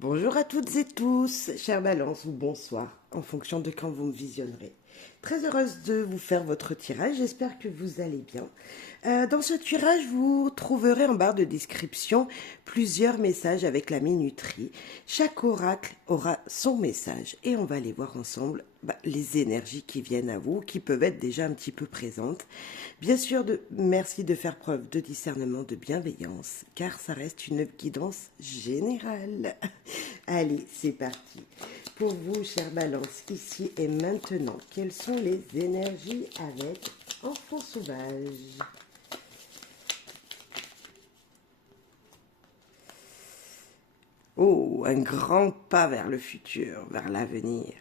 Bonjour à toutes et tous, chère Balance, ou bonsoir, en fonction de quand vous me visionnerez. Très heureuse de vous faire votre tirage, j'espère que vous allez bien. Dans ce tirage, vous trouverez en barre de description plusieurs messages avec la minuterie. Chaque oracle aura son message et on va aller voir ensemble les énergies qui viennent à vous, qui peuvent être déjà un petit peu présentes. Bien sûr, merci de faire preuve de discernement, de bienveillance, car ça reste une guidance générale. Allez, c'est parti. Pour vous, chère Balance, ici et maintenant, quelles sont les énergies avec Enfant Sauvage? Oh, un grand pas vers le futur, vers l'avenir.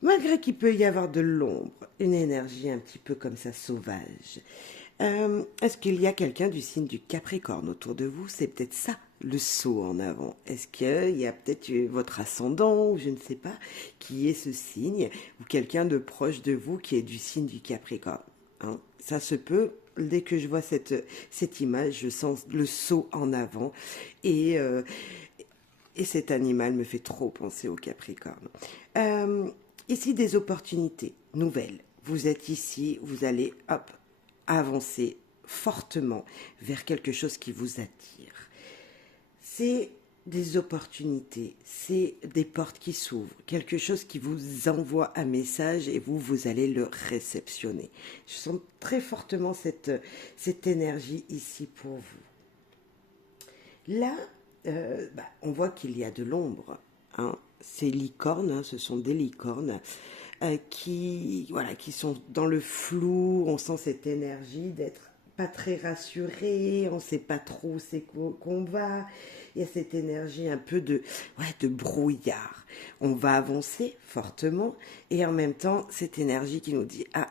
Malgré qu'il peut y avoir de l'ombre, une énergie un petit peu comme ça sauvage. Est-ce qu'il y a quelqu'un du signe du Capricorne autour de vous? C'est peut-être ça, le saut en avant. Est-ce qu'il y a peut-être votre ascendant, ou je ne sais pas, qui est ce signe, ou quelqu'un de proche de vous qui est du signe du Capricorne, hein? Ça se peut. Dès que je vois cette image, je sens le saut en avant. Et, euh, et cet animal me fait trop penser au Capricorne. Ici, des opportunités nouvelles. Vous êtes ici, vous allez, hop, avancer fortement vers quelque chose qui vous attire. C'est des opportunités, c'est des portes qui s'ouvrent, quelque chose qui vous envoie un message et vous allez le réceptionner. Je sens très fortement cette énergie ici pour vous. Là, on voit qu'il y a de l'ombre, hein. Ces licornes, hein, ce sont des licornes qui sont dans le flou. On sent cette énergie d'être pas très rassuré, on ne sait pas trop où c'est qu'on va. Il y a cette énergie un peu de brouillard. On va avancer fortement et en même temps, cette énergie qui nous dit « Ah,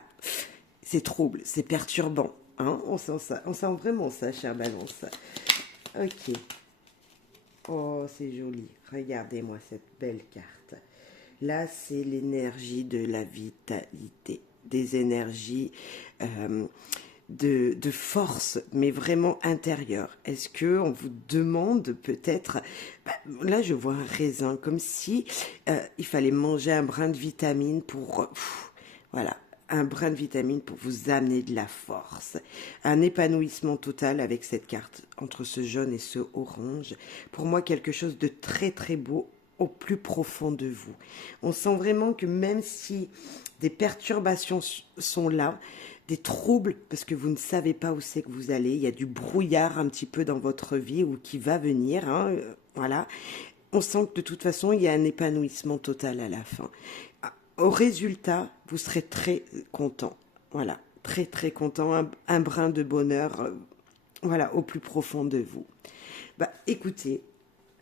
c'est trouble, c'est perturbant. » Hein, on sent ça, on sent vraiment ça, chère Balance. Ok. Oh, c'est joli. Regardez-moi cette belle carte. Là, c'est l'énergie de la vitalité, des énergies de force, mais vraiment intérieure. Est-ce que on vous demande peut-être, là, je vois un raisin, comme si il fallait manger un brin de vitamine pour, voilà, un brin de vitamine pour vous amener de la force. Un épanouissement total avec cette carte, entre ce jaune et ce orange. Pour moi, quelque chose de très très beau au plus profond de vous. On sent vraiment que même si des perturbations sont là, des troubles, parce que vous ne savez pas où c'est que vous allez, il y a du brouillard un petit peu dans votre vie ou qui va venir, hein, voilà. On sent que de toute façon, il y a un épanouissement total à la fin. Au résultat, vous serez très content. Voilà, très très content, un brin de bonheur, voilà, au plus profond de vous. Écoutez,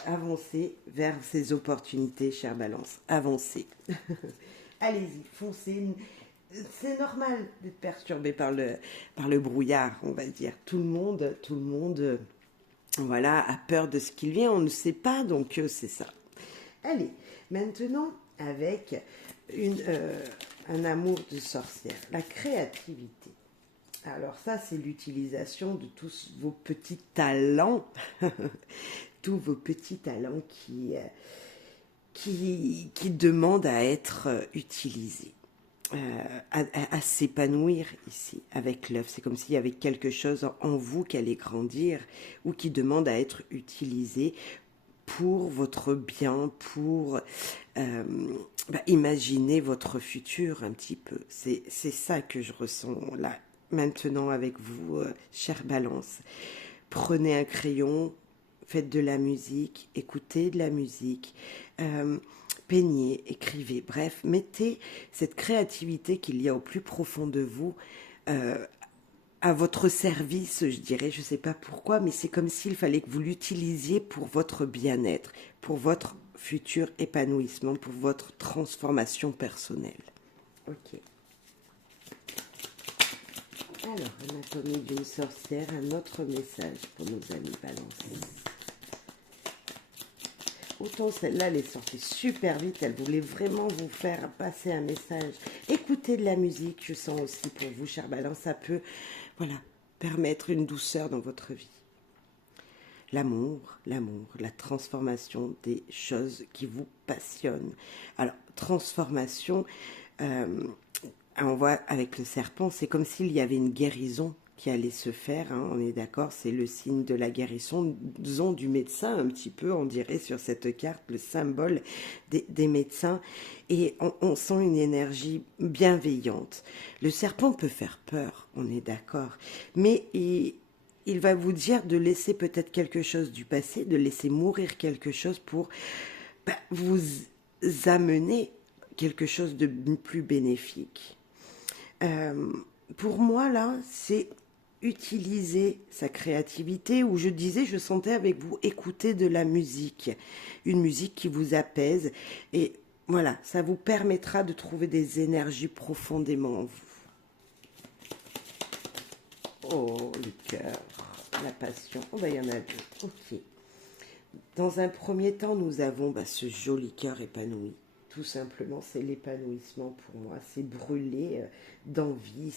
avancez vers ces opportunités, chère Balance. Avancez. Allez-y, foncez. C'est normal d'être perturbé par le brouillard, on va dire. Tout le monde, voilà, a peur de ce qu'il vient. On ne sait pas, donc c'est ça. Allez, maintenant, avec un amour de sorcière, la créativité. Alors ça, c'est l'utilisation de tous vos petits talents, tous vos petits talents qui demandent à être utilisés, à s'épanouir ici avec l'œuf. C'est comme s'il y avait quelque chose en vous qui allait grandir ou qui demande à être utilisé pour votre bien, pour imaginer votre futur un petit peu. C'est ça que je ressens là, maintenant avec vous, chère Balance. Prenez un crayon, faites de la musique, écoutez de la musique, peignez, écrivez, bref, mettez cette créativité qu'il y a au plus profond de vous à votre service, je dirais, je ne sais pas pourquoi, mais c'est comme s'il fallait que vous l'utilisiez pour votre bien-être, pour votre futur épanouissement, pour votre transformation personnelle. Ok. Alors, anatomie d'une sorcière, un autre message pour nos amis Balance. Autant celle-là, elle est sortie super vite, elle voulait vraiment vous faire passer un message. Écoutez de la musique, je sens aussi pour vous, chère Balance, ça peut, voilà, permettre une douceur dans votre vie. l'amour, la transformation des choses qui vous passionnent. Alors, transformation, euh, on voit avec le serpent, c'est comme s'il y avait une guérison qui allait se faire, hein, on est d'accord, c'est le signe de la guérison, disons du médecin un petit peu, on dirait sur cette carte, le symbole des médecins, et on sent une énergie bienveillante. Le serpent peut faire peur, on est d'accord, mais il va vous dire de laisser peut-être quelque chose du passé, de laisser mourir quelque chose pour vous amener quelque chose de plus bénéfique. Euh, pour moi, là, c'est utiliser sa créativité, ou je disais, je sentais avec vous écouter de la musique, une musique qui vous apaise, et voilà, ça vous permettra de trouver des énergies profondément en vous. Oh, le cœur, la passion, oh ben il y en a deux, ok. Dans un premier temps, nous avons ce joli cœur épanoui. Tout simplement, c'est l'épanouissement pour moi. C'est brûler d'envie.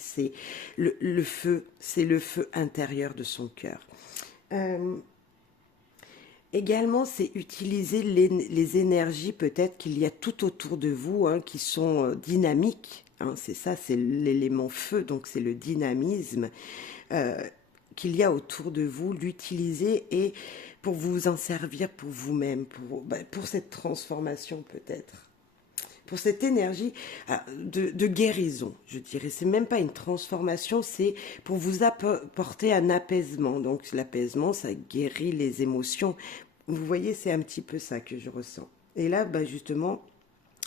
Le feu, c'est le feu intérieur de son cœur. Euh, Également, c'est utiliser les énergies peut-être qu'il y a tout autour de vous, hein, qui sont dynamiques. Hein, c'est ça, c'est l'élément feu, donc c'est le dynamisme euh, qu'il y a autour de vous, l'utiliser et pour vous en servir pour vous-même, pour cette transformation peut-être. Pour cette énergie de guérison, je dirais. C'est même pas une transformation, c'est pour vous apporter un apaisement. Donc l'apaisement, ça guérit les émotions. Vous voyez, c'est un petit peu ça que je ressens. Et là, justement,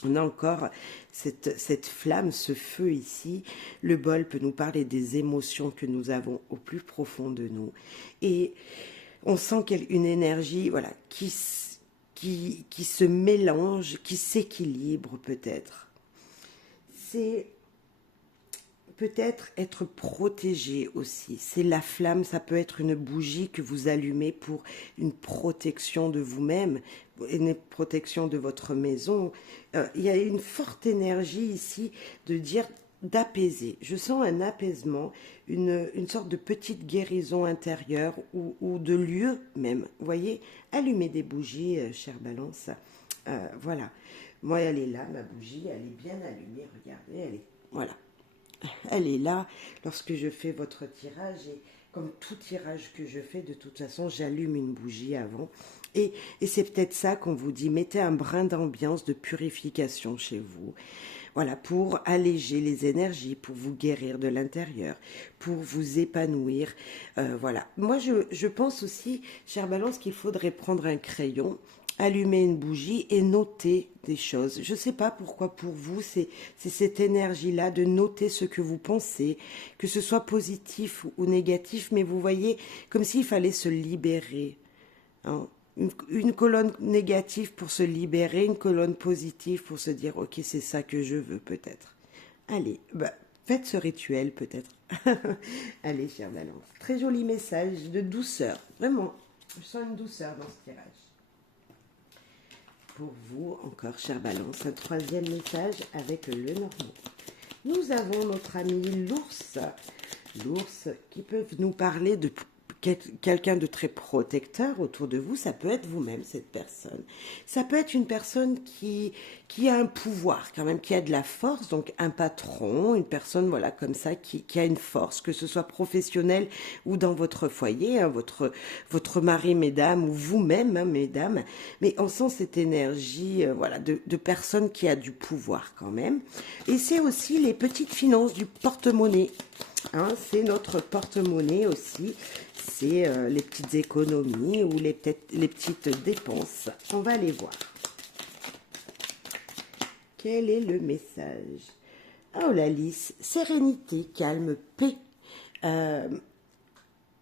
on a encore cette flamme, ce feu ici. Le bol peut nous parler des émotions que nous avons au plus profond de nous. Et on sent qu'il y a une énergie voilà, qui se mélange, qui s'équilibre peut-être. C'est peut-être être protégé aussi. C'est la flamme, ça peut être une bougie que vous allumez pour une protection de vous-même, une protection de votre maison. Il y a une forte énergie ici de dire d'apaiser. Je sens un apaisement, une sorte de petite guérison intérieure ou de lieu même. Vous voyez, allumez des bougies, chère Balance. Voilà. Moi, elle est là, ma bougie, elle est bien allumée. Regardez, elle est... Voilà. Elle est là lorsque je fais votre tirage et comme tout tirage que je fais, de toute façon, j'allume une bougie avant. Et c'est peut-être ça qu'on vous dit, mettez un brin d'ambiance, de purification chez vous. Voilà, pour alléger les énergies, pour vous guérir de l'intérieur, pour vous épanouir. Voilà. Moi, je pense aussi, chère Balance, qu'il faudrait prendre un crayon, allumer une bougie et noter des choses. Je ne sais pas pourquoi pour vous, c'est cette énergie-là de noter ce que vous pensez, que ce soit positif ou négatif, mais vous voyez, comme s'il fallait se libérer. Hein. Une colonne négative pour se libérer, une colonne positive pour se dire, ok, c'est ça que je veux peut-être. Allez, faites ce rituel peut-être. Allez, chère Balance. Très joli message de douceur. Vraiment, je sens une douceur dans ce tirage. Pour vous, encore, chère Balance, un troisième message avec le Normand. Nous avons notre ami l'ours. L'ours qui peut nous parler de quelqu'un de très protecteur autour de vous. Ça peut être vous-même, cette personne. Ça peut être une personne qui a un pouvoir quand même, qui a de la force, donc un patron, une personne voilà comme ça qui a une force, que ce soit professionnelle ou dans votre foyer, hein, votre mari, mesdames, ou vous-même, hein, mesdames. Mais on sent cette énergie voilà, de personne qui a du pouvoir quand même. Et c'est aussi les petites finances du porte-monnaie. Hein, c'est notre porte-monnaie aussi, c'est les petites économies ou les petites dépenses. On va aller voir. Quel est le message? Oh la lisse, sérénité, calme, paix.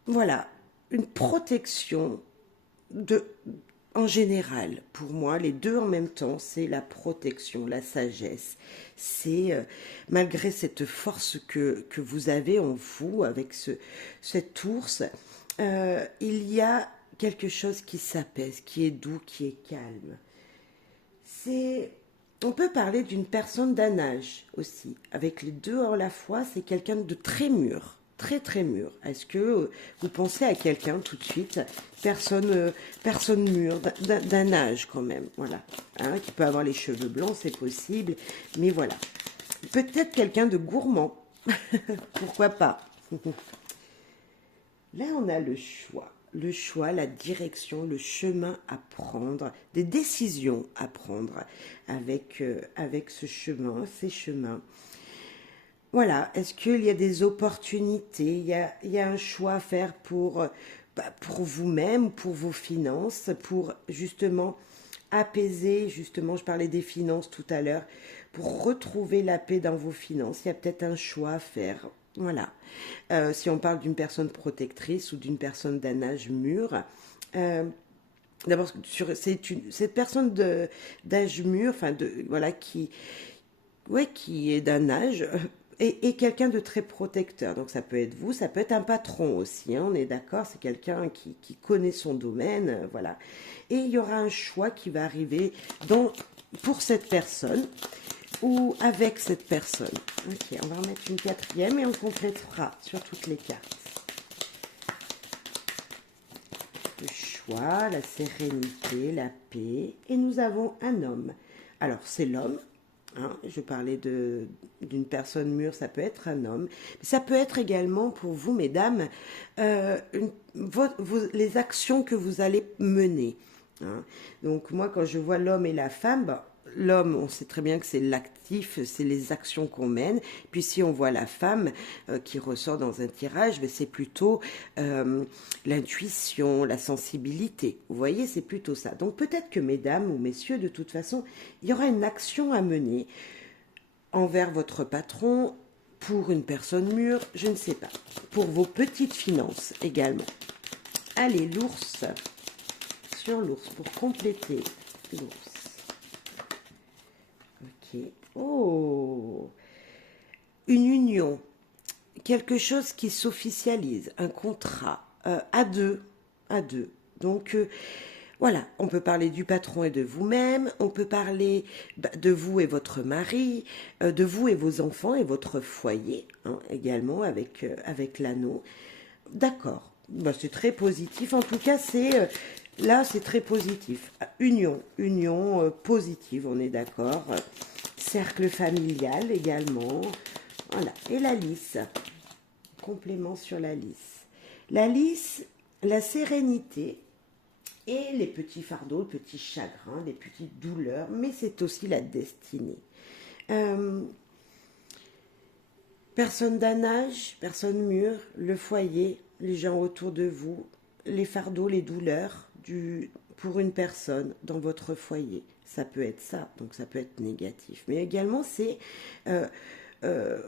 Voilà, une protection en général, pour moi, les deux en même temps, c'est la protection, la sagesse. C'est, malgré cette force que vous avez en vous, avec cet ours, il y a quelque chose qui s'apaise, qui est doux, qui est calme. On peut parler d'une personne d'un âge aussi. Avec les deux à la fois, c'est quelqu'un de très mûr, très très mûr. Est-ce que vous pensez à quelqu'un tout de suite, personne mûre, d'un âge quand même, voilà, hein, qui peut avoir les cheveux blancs, c'est possible, mais voilà. Peut-être quelqu'un de gourmand, pourquoi pas. Là, on a le choix, la direction, le chemin à prendre, des décisions à prendre avec ce chemin, ces chemins. Voilà, est-ce qu'il y a des opportunités, il y a un choix à faire pour vous-même, pour vos finances, pour justement apaiser, justement, je parlais des finances tout à l'heure, pour retrouver la paix dans vos finances, il y a peut-être un choix à faire. Voilà. Si on parle d'une personne protectrice ou d'une personne d'un âge mûr, euh, d'abord, cette personne d'âge mûr, enfin, voilà, ouais, qui est d'un âge, et quelqu'un de très protecteur. Donc ça peut être vous, ça peut être un patron aussi, hein, on est d'accord, c'est quelqu'un qui connaît son domaine, voilà. Et il y aura un choix qui va arriver pour cette personne ou avec cette personne. Ok, on va remettre une quatrième et on complétera sur toutes les cartes. Le choix, la sérénité, la paix, et nous avons un homme. Alors c'est l'homme. Hein, je parlais d'une personne mûre, ça peut être un homme. Mais ça peut être également pour vous, mesdames, les actions que vous allez mener. Hein. Donc moi, quand je vois l'homme et la femme, bah, l'homme, on sait très bien que c'est l'actif, c'est les actions qu'on mène. Puis si on voit la femme qui ressort dans un tirage, ben c'est plutôt l'intuition, la sensibilité. Vous voyez, c'est plutôt ça. Donc peut-être que mesdames ou messieurs, de toute façon, il y aura une action à mener envers votre patron, pour une personne mûre, je ne sais pas. Pour vos petites finances également. Allez, l'ours. Sur l'ours, pour compléter l'ours. Ok. Oh, une union, quelque chose qui s'officialise, un contrat à deux, à deux. Donc voilà, on peut parler du patron et de vous-même, on peut parler de vous et votre mari, de vous et vos enfants et votre foyer, hein, également avec l'anneau. D'accord, bah, c'est très positif. En tout cas, là, c'est très positif. Union positive, on est d'accord. Cercle familial également. Voilà. Et la lisse. Complément sur la lisse. La lisse, la sérénité et les petits fardeaux, les petits chagrins, les petites douleurs, mais c'est aussi la destinée. Personne d'un âge, personne mûre, le foyer, les gens autour de vous, les fardeaux, les douleurs pour une personne dans votre foyer. Ça peut être ça, donc ça peut être négatif. Mais également, c'est euh, euh,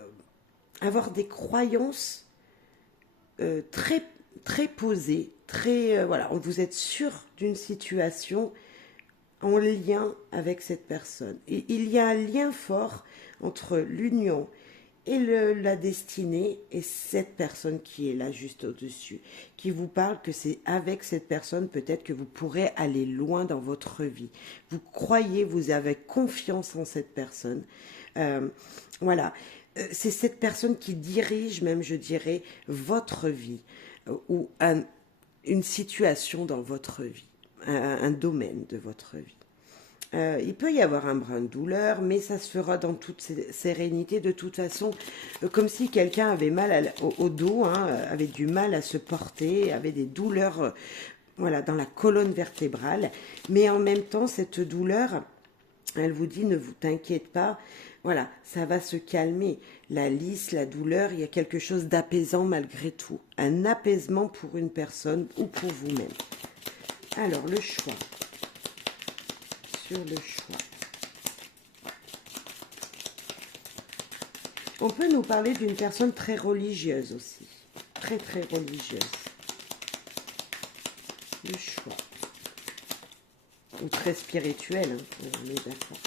avoir des croyances très, très posées, voilà, vous êtes sûr d'une situation en lien avec cette personne. Et il y a un lien fort entre l'union et la destinée et cette personne qui est là juste au-dessus, qui vous parle que c'est avec cette personne peut-être que vous pourrez aller loin dans votre vie. Vous croyez, vous avez confiance en cette personne. Voilà, c'est cette personne qui dirige même, je dirais, votre vie ou une situation dans votre vie, un domaine de votre vie. Il peut y avoir un brin de douleur, mais ça se fera dans toute sérénité. De toute façon, comme si quelqu'un avait mal au dos, hein, avait du mal à se porter, avait des douleurs voilà, dans la colonne vertébrale. Mais en même temps, cette douleur, elle vous dit, ne vous t'inquiète pas, voilà, ça va se calmer. La lisse, la douleur, il y a quelque chose d'apaisant malgré tout. Un apaisement pour une personne ou pour vous-même. Alors, le choix. Sur le choix. On peut nous parler d'une personne très religieuse aussi. Très, très religieuse. Le choix. Ou très spirituel, hein, on est d'accord.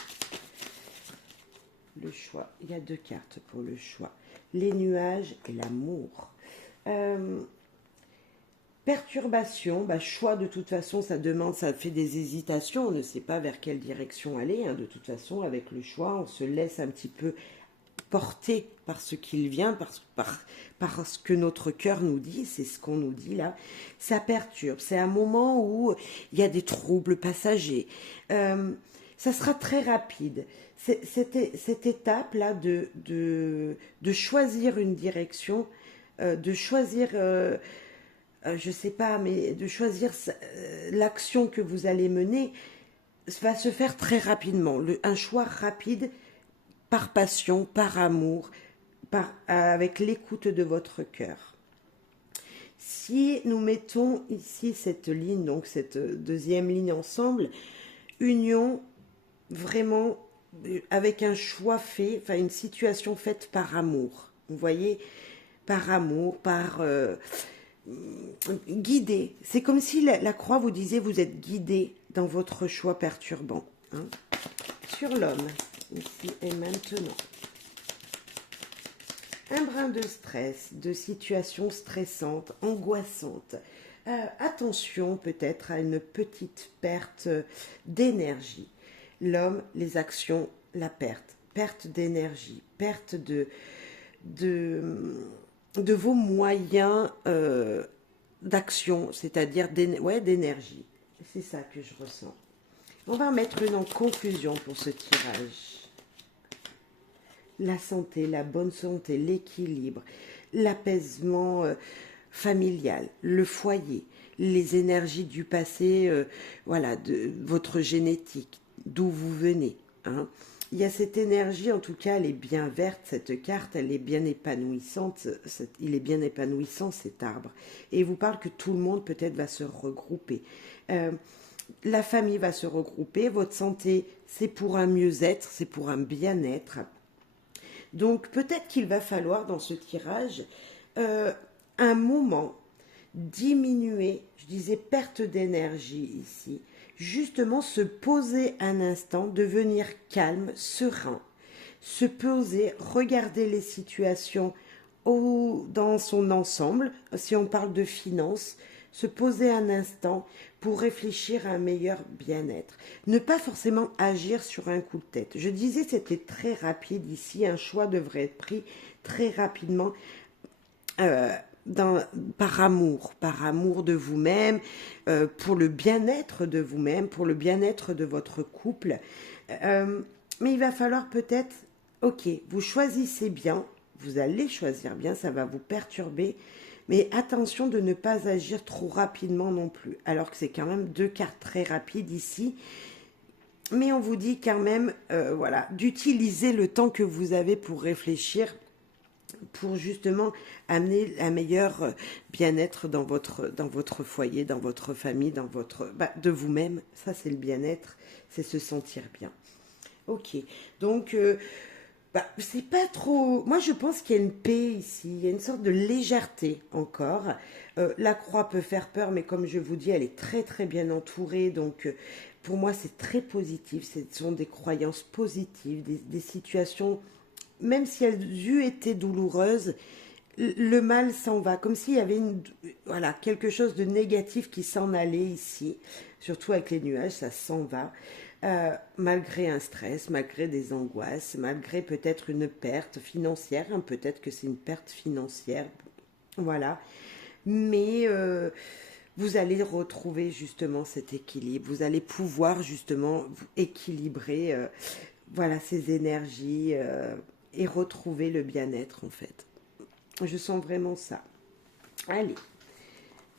Le choix. Il y a deux cartes pour le choix. Les nuages et l'amour. Perturbation, bah, choix de toute façon, ça demande, ça fait des hésitations, on ne sait pas vers quelle direction aller. Hein, de toute façon, avec le choix, on se laisse un petit peu porté par ce qu'il vient, parce que notre cœur nous dit, c'est ce qu'on nous dit là, ça perturbe. C'est un moment où il y a des troubles passagers. Ça sera très rapide. Cette étape-là de choisir une direction, de choisir, je sais pas, mais de choisir l'action que vous allez mener, va se faire très rapidement. Un choix rapide par passion, par amour, avec l'écoute de votre cœur. Si nous mettons ici cette ligne, donc cette deuxième ligne ensemble, union vraiment avec un choix fait, enfin une situation faite par amour. Vous voyez, par amour, par guidé. C'est comme si la croix vous disait vous êtes guidé dans votre choix perturbant. Hein. Sur l'homme, ici et maintenant. Un brin de stress, de situation stressante, angoissante. Attention peut-être à une petite perte d'énergie. L'homme, les actions, la perte d'énergie, perte de vos moyens d'action, c'est-à-dire d'énergie. C'est ça que je ressens. On va mettre une en conclusion pour ce tirage. La santé, la bonne santé, l'équilibre, l'apaisement familial, le foyer, les énergies du passé, voilà, de votre génétique, d'où vous venez. Hein. Il y a cette énergie, en tout cas, elle est bien verte, cette carte, elle est bien épanouissante, il est bien épanouissant cet arbre. Et il vous parle que tout le monde peut-être va se regrouper. La famille va se regrouper, votre santé, c'est pour un mieux-être, c'est pour un bien-être. Donc peut-être qu'il va falloir dans ce tirage un moment diminuer, je disais perte d'énergie ici, justement se poser un instant, devenir calme, serein, se poser, regarder les situations dans son ensemble, si on parle de finances, se poser un instant pour réfléchir à un meilleur bien-être. Ne pas forcément agir sur un coup de tête. Je disais c'était très rapide ici, un choix devrait être pris très rapidement par amour de vous-même, pour le bien-être de vous-même, pour le bien-être de votre couple. Mais il va falloir peut-être, ok, vous choisissez bien, vous allez choisir bien, ça va vous perturber, mais attention de ne pas agir trop rapidement non plus, alors que c'est quand même deux cartes très rapides ici. Mais on vous dit quand même, voilà, d'utiliser le temps que vous avez pour réfléchir, pour justement amener un meilleur bien-être dans votre foyer, dans votre famille, dans votre de vous-même. Ça, c'est le bien-être, c'est se sentir bien. Ok, donc c'est pas trop. Moi, je pense qu'il y a une paix ici, il y a une sorte de légèreté encore. La croix peut faire peur, mais comme je vous dis, elle est très très bien entourée, donc pour moi, c'est très positif. Ce sont des croyances positives, des situations, même si elles eût été douloureuses, le mal s'en va, comme s'il y avait voilà, quelque chose de négatif qui s'en allait ici, surtout avec les nuages, ça s'en va, malgré un stress, malgré des angoisses, malgré peut-être une perte financière, hein, peut-être que c'est une perte financière, voilà, mais vous allez retrouver justement cet équilibre, vous allez pouvoir justement équilibrer voilà, ces énergies et retrouver le bien-être en fait. Je sens vraiment ça. Allez,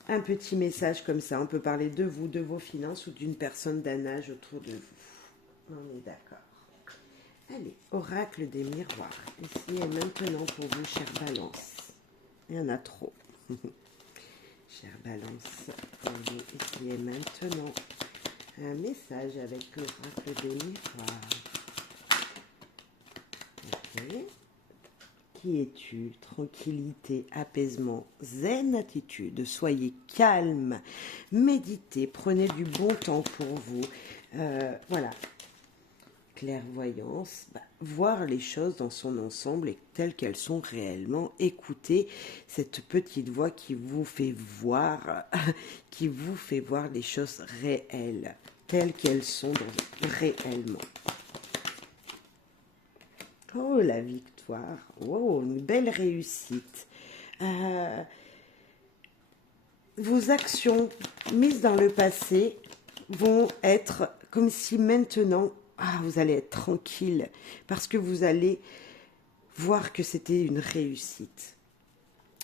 un petit message comme ça. On peut parler de vous, de vos finances ou d'une personne d'un âge autour de vous. On est d'accord. Allez, oracle des miroirs. Ici et maintenant pour vous, chère Balance. Il y en a trop. Chère Balance, pour vous, ici et maintenant. Un message avec l'oracle des miroirs. Ok. Qui es-tu? Tranquillité, apaisement, zen attitude. Soyez calme, méditez, prenez du bon temps pour vous. Voilà. Clairvoyance, voir les choses dans son ensemble et telles qu'elles sont réellement. Écoutez cette petite voix qui vous fait voir, qui vous fait voir les choses réelles, telles qu'elles sont réellement. Oh, la victoire. Oh, une belle réussite. Euh, Vos actions mises dans le passé vont être comme si maintenant, ah, vous allez être tranquille parce que vous allez voir que c'était une réussite.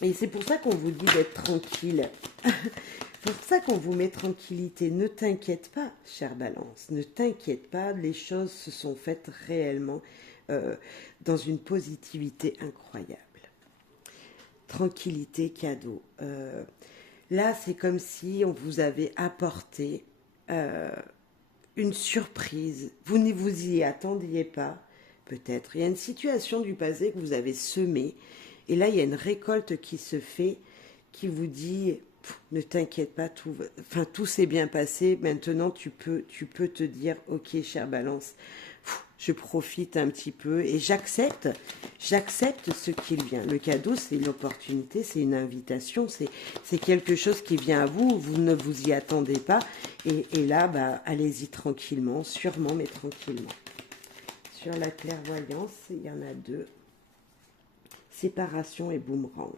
Et c'est pour ça qu'on vous dit d'être tranquille. C'est pour ça qu'on vous met tranquillité. Ne t'inquiète pas, chère Balance. Ne t'inquiète pas, les choses se sont faites réellement euh, dans une positivité incroyable. Tranquillité, cadeau. Là, c'est comme si on vous avait apporté euh, une surprise. Vous ne vous y attendiez pas, peut-être. Il y a une situation du passé que vous avez semée. Et là, il y a une récolte qui se fait qui vous dit, ne t'inquiète pas, tout s'est bien passé. Maintenant, tu peux te dire, ok, chère Balance, je profite un petit peu et j'accepte ce qu'il vient. Le cadeau, c'est une opportunité, c'est une invitation, c'est quelque chose qui vient à vous, vous ne vous y attendez pas. Et là, bah, allez-y tranquillement, sûrement, mais tranquillement. Sur la clairvoyance, il y en a deux. Séparation et boomerang.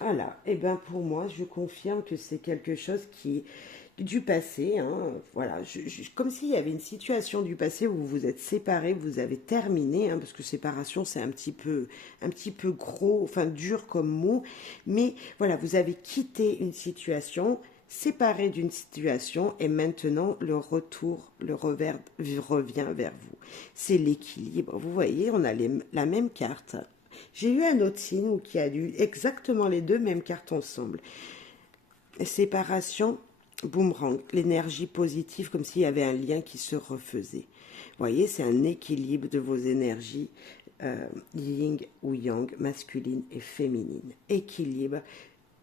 Voilà, et bien pour moi, je confirme que c'est quelque chose qui du passé, hein, voilà, comme s'il y avait une situation du passé où vous vous êtes séparés, vous avez terminé, hein, parce que séparation c'est un petit peu gros, enfin dur comme mot, mais voilà, vous avez quitté une situation, séparé d'une situation, et maintenant le retour, le revers revient vers vous. C'est l'équilibre. Vous voyez, on a la même carte. J'ai eu un autre signe qui a eu exactement les deux mêmes cartes ensemble. Séparation, boomerang, l'énergie positive, comme s'il y avait un lien qui se refaisait. Vous voyez, c'est un équilibre de vos énergies, yin ou yang, masculine et féminine. Équilibre,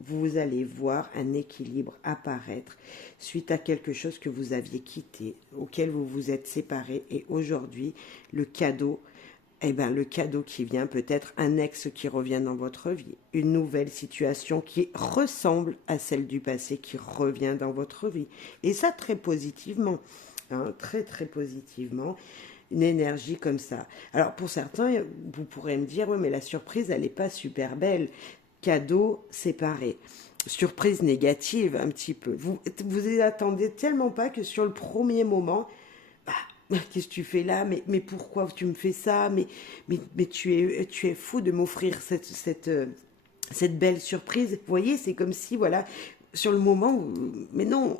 vous allez voir un équilibre apparaître suite à quelque chose que vous aviez quitté, auquel vous vous êtes séparé, et aujourd'hui, le cadeau, eh bien, le cadeau qui vient, peut-être un ex qui revient dans votre vie, une nouvelle situation qui ressemble à celle du passé qui revient dans votre vie. Et ça, très positivement, hein, très très positivement, une énergie comme ça. Alors, pour certains, vous pourrez me dire, oui, mais la surprise, elle n'est pas super belle. Cadeau séparé. Surprise négative, un petit peu. Vous y attendez tellement pas que sur le premier moment, bah, qu'est-ce que tu fais là, mais pourquoi tu me fais ça, mais tu es fou de m'offrir cette belle surprise. Vous voyez, c'est comme si, voilà, sur le moment, mais non,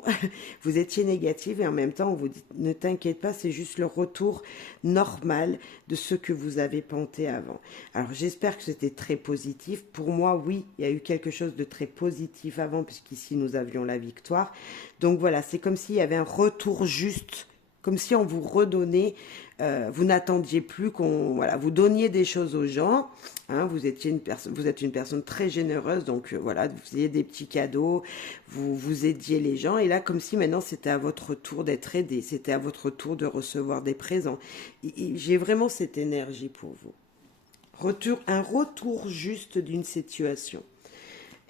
vous étiez négative et en même temps, on vous dit, ne t'inquiète pas, c'est juste le retour normal de ce que vous avez panté avant. Alors, j'espère que c'était très positif. Pour moi, oui, il y a eu quelque chose de très positif avant, puisqu'ici, nous avions la victoire. Donc voilà, c'est comme s'il y avait un retour juste, comme si on vous redonnait, vous n'attendiez plus qu'on, voilà, vous donniez des choses aux gens, hein, vous êtes une personne très généreuse, donc voilà, vous faisiez des petits cadeaux, vous aidiez les gens, et là, comme si maintenant c'était à votre tour d'être aidé, c'était à votre tour de recevoir des présents. J'ai vraiment cette énergie pour vous. Un retour juste d'une situation.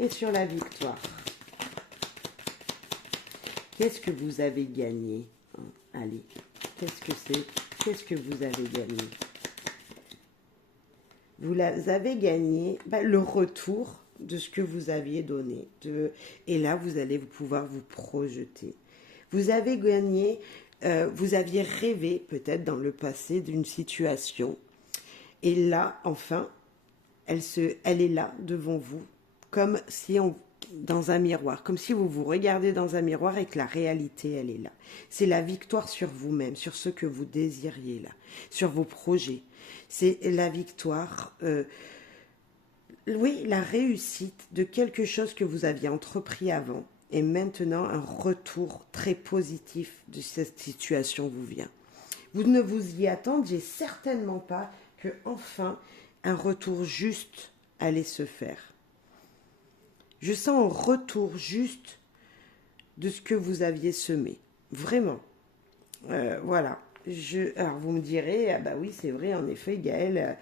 Et sur la victoire, qu'est-ce que vous avez gagné? Allez, qu'est-ce que c'est? Qu'est-ce que vous avez gagné? Vous avez gagné le retour de ce que vous aviez donné. Et là, vous allez pouvoir vous projeter. Vous avez gagné, vous aviez rêvé peut-être dans le passé d'une situation. Et là, enfin, elle est là devant vous, comme si dans un miroir, comme si vous vous regardez dans un miroir et que la réalité, elle est là. C'est la victoire sur vous-même, sur ce que vous désiriez là, sur vos projets. C'est la victoire, oui, la réussite de quelque chose que vous aviez entrepris avant et maintenant un retour très positif de cette situation vous vient. Vous ne vous y attendiez certainement pas que enfin un retour juste allait se faire. Je sens un retour juste de ce que vous aviez semé. Vraiment. Voilà. Alors vous me direz, ah bah oui, c'est vrai, en effet, Gaëlle,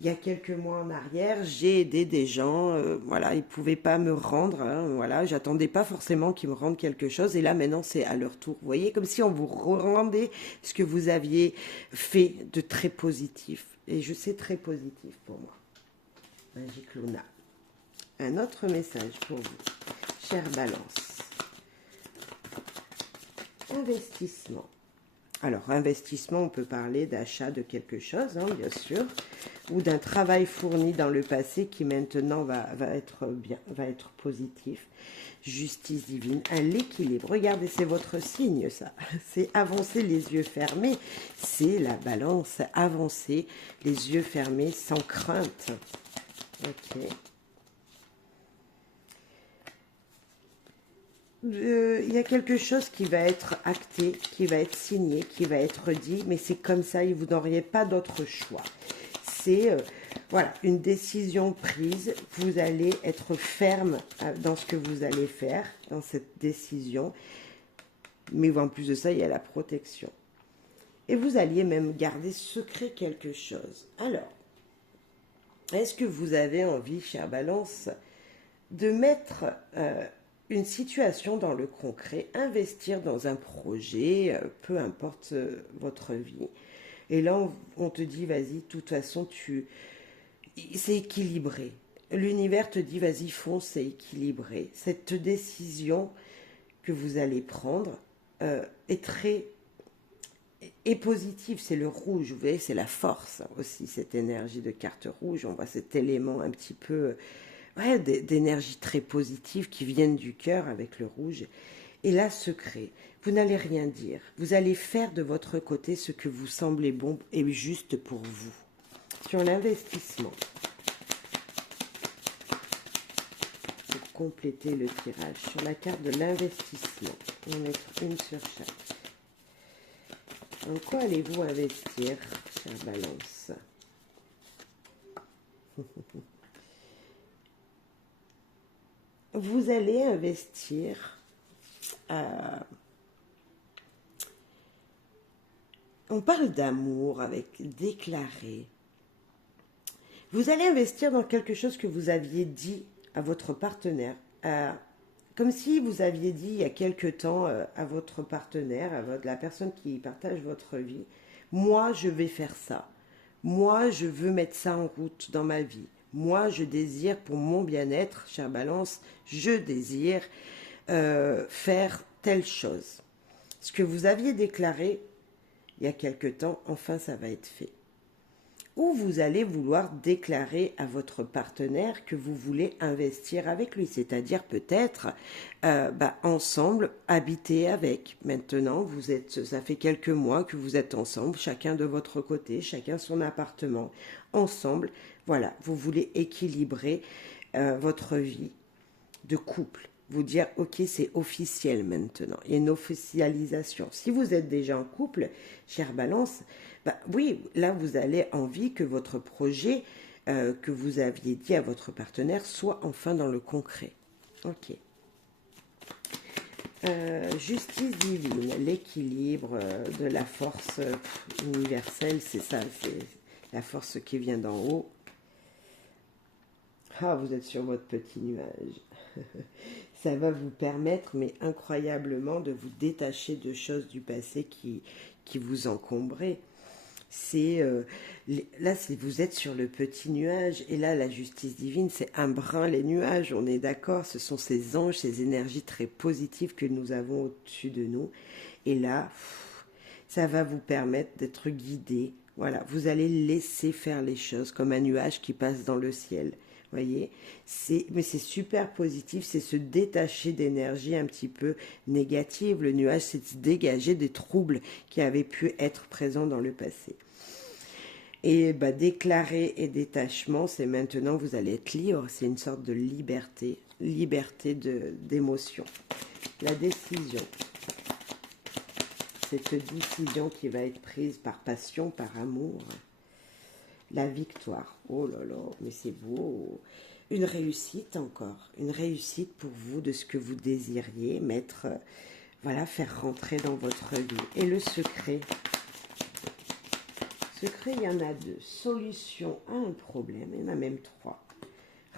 il y a quelques mois en arrière, j'ai aidé des gens, voilà, ils pouvaient pas me rendre, hein, voilà, j'attendais pas forcément qu'ils me rendent quelque chose, et là maintenant c'est à leur tour. Vous voyez, comme si on vous rendait ce que vous aviez fait de très positif. Et je sais très positif pour moi. Magique Luna. Un autre message pour vous, chère Balance. Investissement. Alors, investissement, on peut parler d'achat de quelque chose, hein, bien sûr, ou d'un travail fourni dans le passé qui maintenant va être bien, va être positif. Justice divine, l'équilibre. Regardez, c'est votre signe, ça. C'est avancer les yeux fermés. C'est la Balance, avancer les yeux fermés sans crainte. Ok. Il y a quelque chose qui va être acté, qui va être signé, qui va être dit, mais c'est comme ça, vous n'auriez pas d'autre choix. C'est voilà, une décision prise, vous allez être ferme dans ce que vous allez faire, dans cette décision, mais en plus de ça, il y a la protection. Et vous alliez même garder secret quelque chose. Alors, est-ce que vous avez envie, chère Balance, de mettre une situation dans le concret, investir dans un projet, peu importe votre vie. Et là, on te dit, vas-y, de toute façon, c'est équilibré. L'univers te dit, vas-y, fonce, c'est équilibré. Cette décision que vous allez prendre est positive. C'est le rouge, vous voyez, c'est la force aussi, cette énergie de carte rouge. On voit cet élément un petit peu... ouais, d'énergie très positive qui viennent du cœur avec le rouge. Et là, secret, vous n'allez rien dire. Vous allez faire de votre côté ce que vous semblez bon et juste pour vous. Sur l'investissement, pour compléter le tirage, sur la carte de l'investissement, on va mettre une sur chaque. En quoi allez-vous investir, chère Balance? Vous allez investir, on parle d'amour avec déclaré. Vous allez investir dans quelque chose que vous aviez dit à votre partenaire, comme si vous aviez dit il y a quelque temps à votre partenaire, la personne qui partage votre vie, moi je vais faire ça, moi je veux mettre ça en route dans ma vie. Moi, je désire pour mon bien-être, chère Balance, je désire faire telle chose. Ce que vous aviez déclaré il y a quelque temps, enfin ça va être fait. Ou vous allez vouloir déclarer à votre partenaire que vous voulez investir avec lui, c'est-à-dire peut-être ensemble habiter avec. Maintenant, ça fait quelques mois que vous êtes ensemble, chacun de votre côté, chacun son appartement, ensemble. Voilà, vous voulez équilibrer votre vie de couple. Vous dire, ok, c'est officiel maintenant. Il y a une officialisation. Si vous êtes déjà en couple, chère Balance, oui, là, vous avez envie que votre projet que vous aviez dit à votre partenaire soit enfin dans le concret. Ok. Justice divine, l'équilibre de la force universelle, c'est ça, c'est la force qui vient d'en haut. Ah, vous êtes sur votre petit nuage. Ça va vous permettre, mais incroyablement, de vous détacher de choses du passé qui vous encombraient. Là, vous êtes sur le petit nuage, et là, la justice divine, c'est un brin les nuages, on est d'accord, ce sont ces anges, ces énergies très positives que nous avons au-dessus de nous. Et là, ça va vous permettre d'être guidé. Voilà, vous allez laisser faire les choses comme un nuage qui passe dans le ciel. Voyez, mais c'est super positif, c'est se détacher d'énergie un petit peu négative. Le nuage, c'est se dégager des troubles qui avaient pu être présents dans le passé. Et déclarer et détachement, c'est maintenant vous allez être libre, c'est une sorte de liberté d'émotion. La décision, cette décision qui va être prise par passion, par amour. La victoire, oh là là, mais c'est beau. Une réussite encore, une réussite pour vous de ce que vous désiriez mettre, faire rentrer dans votre vie. Et le secret secret, il y en a deux. Solution à un problème, il y en a même trois.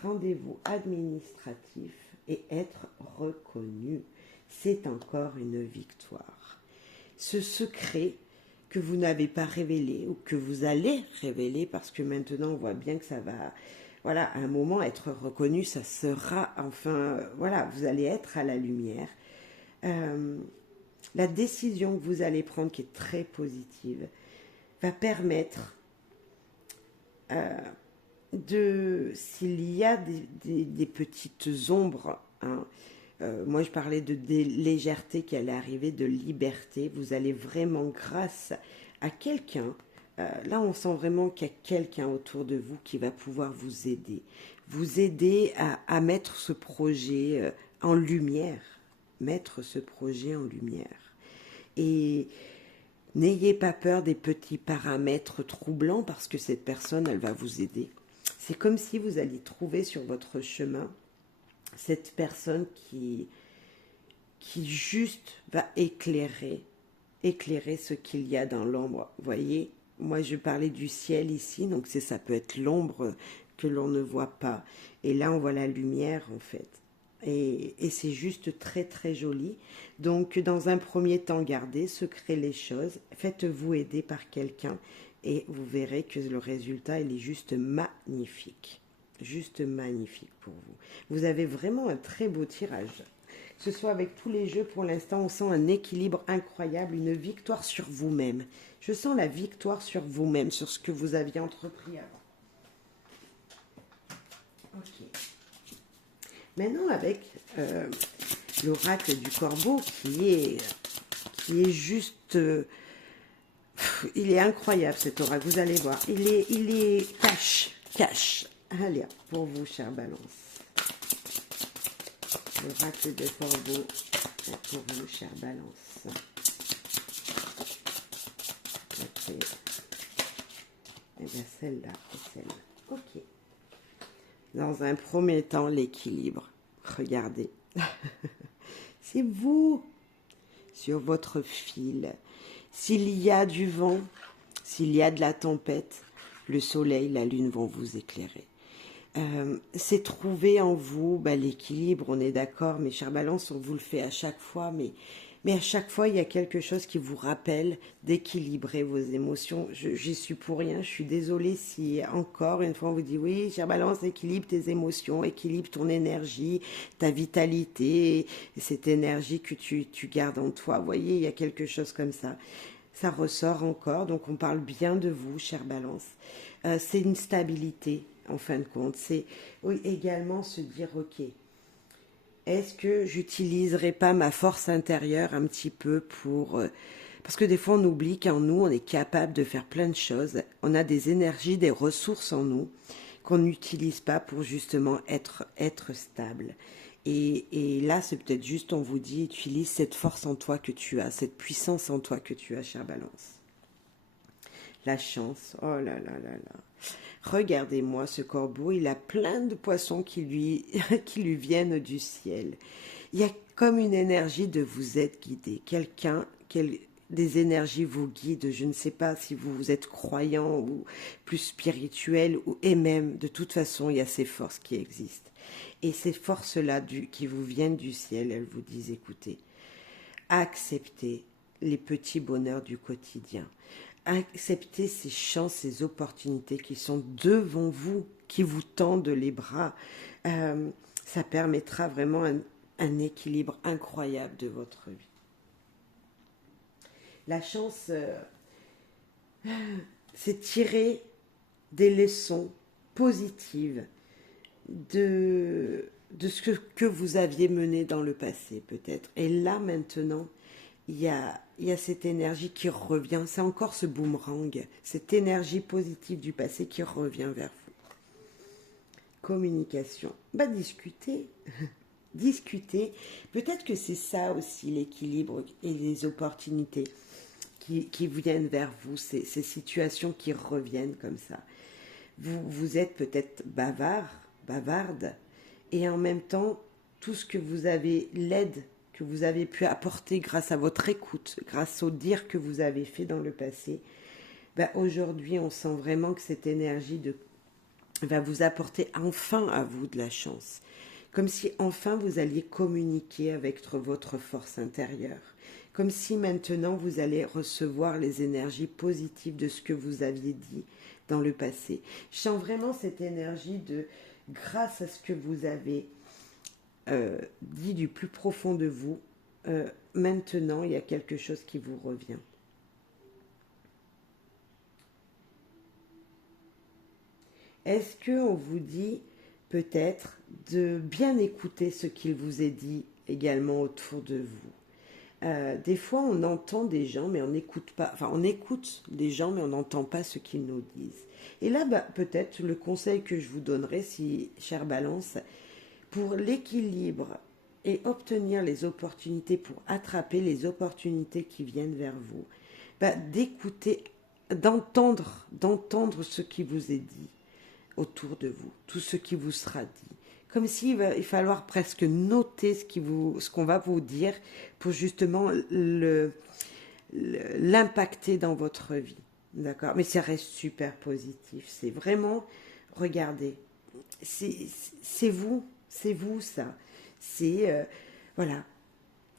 Rendez-vous administratif et être reconnu. C'est encore une victoire. Ce secret que vous n'avez pas révélé ou que vous allez révéler, parce que maintenant on voit bien que ça va, voilà, à un moment être reconnu, ça sera, enfin, voilà, vous allez être à la lumière. La décision que vous allez prendre, qui est très positive, va permettre s'il y a des petites ombres, hein, moi je parlais de légèreté qui allait arriver, de liberté, vous allez vraiment, grâce à quelqu'un, là on sent vraiment qu'il y a quelqu'un autour de vous qui va pouvoir vous aider à mettre ce projet en lumière, mettre ce projet en lumière. Et n'ayez pas peur des petits paramètres troublants, parce que cette personne, elle va vous aider. C'est comme si vous alliez trouver sur votre chemin cette personne qui juste va éclairer ce qu'il y a dans l'ombre. Vous voyez, moi je parlais du ciel ici, donc ça peut être l'ombre que l'on ne voit pas. Et là on voit la lumière en fait. Et c'est juste très très joli. Donc dans un premier temps, gardez secret les choses, faites-vous aider par quelqu'un et vous verrez que le résultat il est juste magnifique. Juste magnifique pour vous. Vous avez vraiment un très beau tirage. Que ce soit avec tous les jeux, pour l'instant, on sent un équilibre incroyable, une victoire sur vous-même. Je sens la victoire sur vous-même, sur ce que vous aviez entrepris avant. Ok. Maintenant, avec l'oracle du corbeau, qui est juste... il est incroyable, cet oracle, vous allez voir. Il est cash. Allez, pour vous, chère Balance. L'oracle de corbeau pour vous, chère Balance. Ok. Et bien celle-là et celle-là. Ok. Dans un premier temps, l'équilibre. Regardez. C'est vous, sur votre fil. S'il y a du vent, s'il y a de la tempête, le soleil, la lune vont vous éclairer. C'est trouver en vous l'équilibre, on est d'accord, mes chers balances, on vous le fait à chaque fois, mais à chaque fois, il y a quelque chose qui vous rappelle d'équilibrer vos émotions. J'y suis pour rien, je suis désolée si encore une fois on vous dit oui, chère balance, équilibre tes émotions, équilibre ton énergie, ta vitalité, cette énergie que tu gardes en toi. Vous voyez, il y a quelque chose comme ça. Ça ressort encore, donc on parle bien de vous, chère balance. C'est une stabilité, en fin de compte. C'est oui, également se dire, ok, est-ce que j'utiliserai pas ma force intérieure un petit peu pour... parce que des fois, on oublie qu'en nous, on est capable de faire plein de choses. On a des énergies, des ressources en nous qu'on n'utilise pas pour justement être stable. Et là, c'est peut-être juste, on vous dit, utilise cette force en toi que tu as, cette puissance en toi que tu as, chère Balance. La chance, oh là là là là. Regardez-moi ce corbeau, il a plein de poissons qui lui viennent du ciel. Il y a comme une énergie de vous être guidé. Des énergies vous guident. Je ne sais pas si vous êtes croyant ou plus spirituel, et même, de toute façon, il y a ces forces qui existent. Et ces forces-là qui vous viennent du ciel, elles vous disent, écoutez, acceptez les petits bonheurs du quotidien. Acceptez ces chances, ces opportunités qui sont devant vous, qui vous tendent les bras. Ça permettra vraiment un équilibre incroyable de votre vie. La chance, c'est tirer des leçons positives de ce que vous aviez mené dans le passé, peut-être. Et là, maintenant, il y a cette énergie qui revient, c'est encore ce boomerang, cette énergie positive du passé qui revient vers vous. Communication, discutez, discutez, peut-être que c'est ça aussi l'équilibre et les opportunités qui viennent vers vous, ces situations qui reviennent comme ça. Vous êtes peut-être bavarde, et en même temps, tout ce que vous avez, l'aide que vous avez pu apporter grâce à votre écoute, grâce au dire que vous avez fait dans le passé, ben, aujourd'hui, on sent vraiment que cette énergie va vous apporter enfin à vous de la chance. Comme si enfin vous alliez communiquer avec votre force intérieure. Comme si maintenant vous allez recevoir les énergies positives de ce que vous aviez dit dans le passé. Je sens vraiment cette énergie de grâce à ce que vous avez dit du plus profond de vous, maintenant il y a quelque chose qui vous revient. Est-ce qu'on vous dit peut-être de bien écouter ce qu'il vous est dit également autour de vous? Des fois, on entend des gens, mais on n'écoute pas. Enfin, on écoute des gens, mais on n'entend pas ce qu'ils nous disent. Et là, bah, peut-être le conseil que je vous donnerai, si, chère Balance, pour l'équilibre et obtenir les opportunités, pour attraper les opportunités qui viennent vers vous, bah, d'écouter, d'entendre ce qui vous est dit autour de vous, tout ce qui vous sera dit. Comme s'il va falloir presque noter ce qu'on va vous dire pour justement l'impacter dans votre vie. D'accord? Mais ça reste super positif. C'est vraiment, regardez, c'est vous ça. C'est, voilà,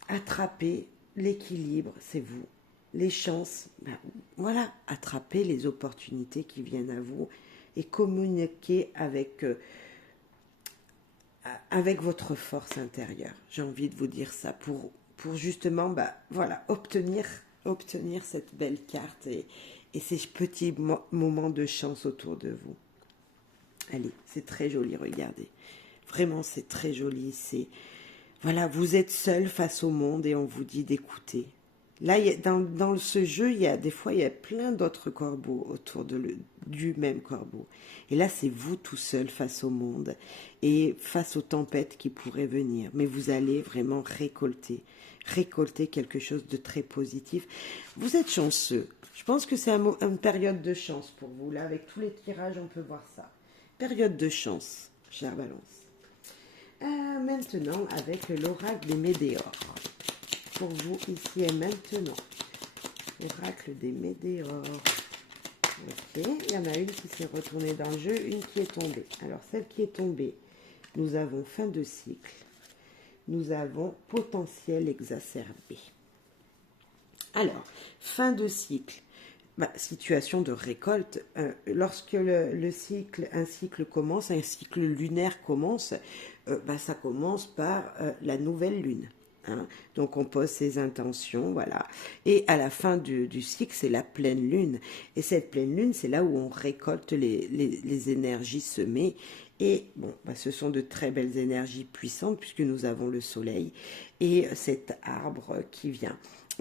attraper l'équilibre, c'est vous. Les chances, ben, voilà, attraper les opportunités qui viennent à vous et communiquer avec votre force intérieure. J'ai envie de vous dire ça pour justement, bah, voilà, obtenir cette belle carte et ces petits moments de chance autour de vous. Allez, c'est très joli, regardez. Vraiment, c'est très joli. Voilà, vous êtes seul face au monde et on vous dit d'écouter. Là, dans ce jeu, des fois, il y a plein d'autres corbeaux autour du même corbeau. Et là, c'est vous tout seul face au monde et face aux tempêtes qui pourraient venir. Mais vous allez vraiment récolter quelque chose de très positif. Vous êtes chanceux. Je pense que c'est une période de chance pour vous. Là, avec tous les tirages, on peut voir ça. Période de chance, chère Balance. Maintenant, avec l'oracle des Médéors. Pour vous, ici et maintenant. Oracle des Médéors. Ok, il y en a une qui s'est retournée dans le jeu, une qui est tombée. Alors, celle qui est tombée, nous avons fin de cycle. Nous avons potentiel exacerbé. Alors, fin de cycle. Bah, situation de récolte. Lorsque un cycle commence, un cycle lunaire commence, bah, ça commence par la nouvelle lune. Hein. Donc on pose ses intentions, voilà. Et à la fin du cycle, c'est la pleine lune. Et cette pleine lune, c'est là où on récolte les énergies semées. Et bon, bah, ce sont de très belles énergies puissantes puisque nous avons le soleil et cet arbre qui vient.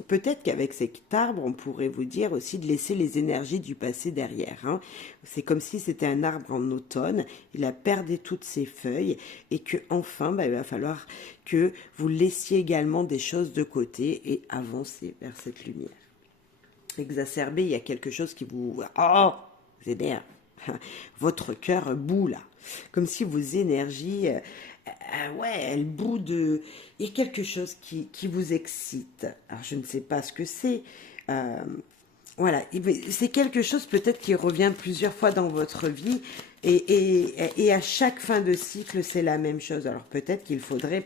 Peut-être qu'avec cet arbre, on pourrait vous dire aussi de laisser les énergies du passé derrière. Hein. C'est comme si c'était un arbre en automne, il a perdu toutes ses feuilles et que enfin, bah, il va falloir que vous laissiez également des choses de côté et avancer vers cette lumière. Exacerbé, il y a quelque chose qui vous énerve. Votre cœur bout là, comme si vos énergies, ouais, elles bouent de. Il y a quelque chose qui vous excite. Alors je ne sais pas ce que c'est. Voilà, c'est quelque chose peut-être qui revient plusieurs fois dans votre vie et à chaque fin de cycle c'est la même chose. Alors peut-être qu'il faudrait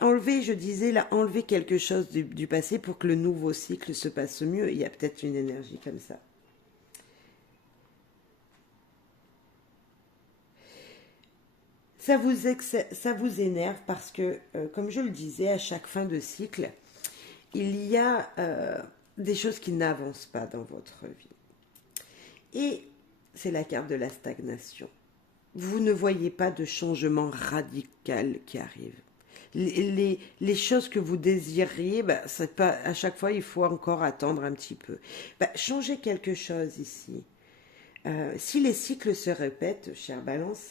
enlever, je disais là, enlever quelque chose du passé pour que le nouveau cycle se passe mieux. Il y a peut-être une énergie comme ça. Ça vous énerve parce que, comme je le disais, à chaque fin de cycle, il y a des choses qui n'avancent pas dans votre vie. Et c'est la carte de la stagnation. Vous ne voyez pas de changement radical qui arrive. Les choses que vous désiriez, bah, c'est pas, à chaque fois, il faut encore attendre un petit peu. Bah, changez quelque chose ici. Si les cycles se répètent, chère Balance,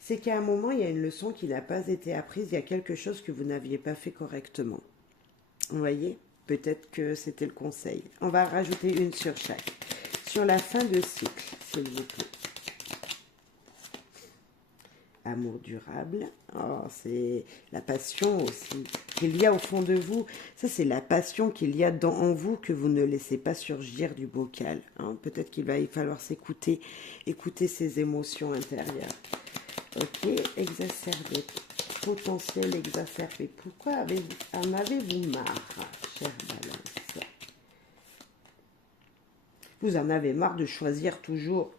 c'est qu'à un moment, il y a une leçon qui n'a pas été apprise, il y a quelque chose que vous n'aviez pas fait correctement. Vous voyez? Peut-être que c'était le conseil. On va rajouter une sur chaque. Sur la fin de cycle, s'il vous plaît. Amour durable. Oh, c'est la passion aussi. qu'il y a au fond de vous. Ça, c'est la passion qu'il y a en vous que vous ne laissez pas surgir du bocal. Hein. Peut-être qu'il va y falloir s'écouter, écouter ses émotions intérieures. Ok, exacerbé. Potentiel exacerbé. Pourquoi en avez-vous marre, chère Balance? Vous en avez marre de choisir toujours.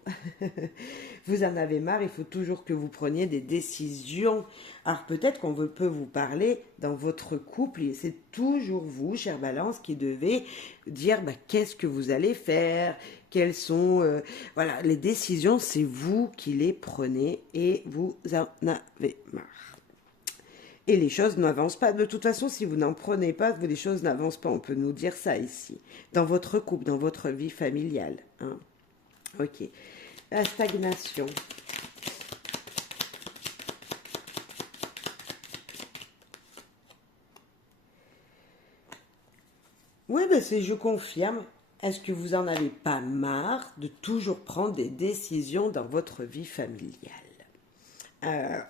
Vous en avez marre, il faut toujours que vous preniez des décisions. Alors peut-être qu'on peut vous parler dans votre couple, et c'est toujours vous, chère Balance, qui devez dire bah, qu'est-ce que vous allez faire, quelles sont... voilà, les décisions, c'est vous qui les prenez et vous en avez marre. Et les choses n'avancent pas. De toute façon, si vous n'en prenez pas, les choses n'avancent pas. On peut nous dire ça ici. Dans votre couple, dans votre vie familiale. Hein. Ok. La stagnation. Oui, ben c'est je confirme. Est-ce que vous en avez pas marre de toujours prendre des décisions dans votre vie familiale?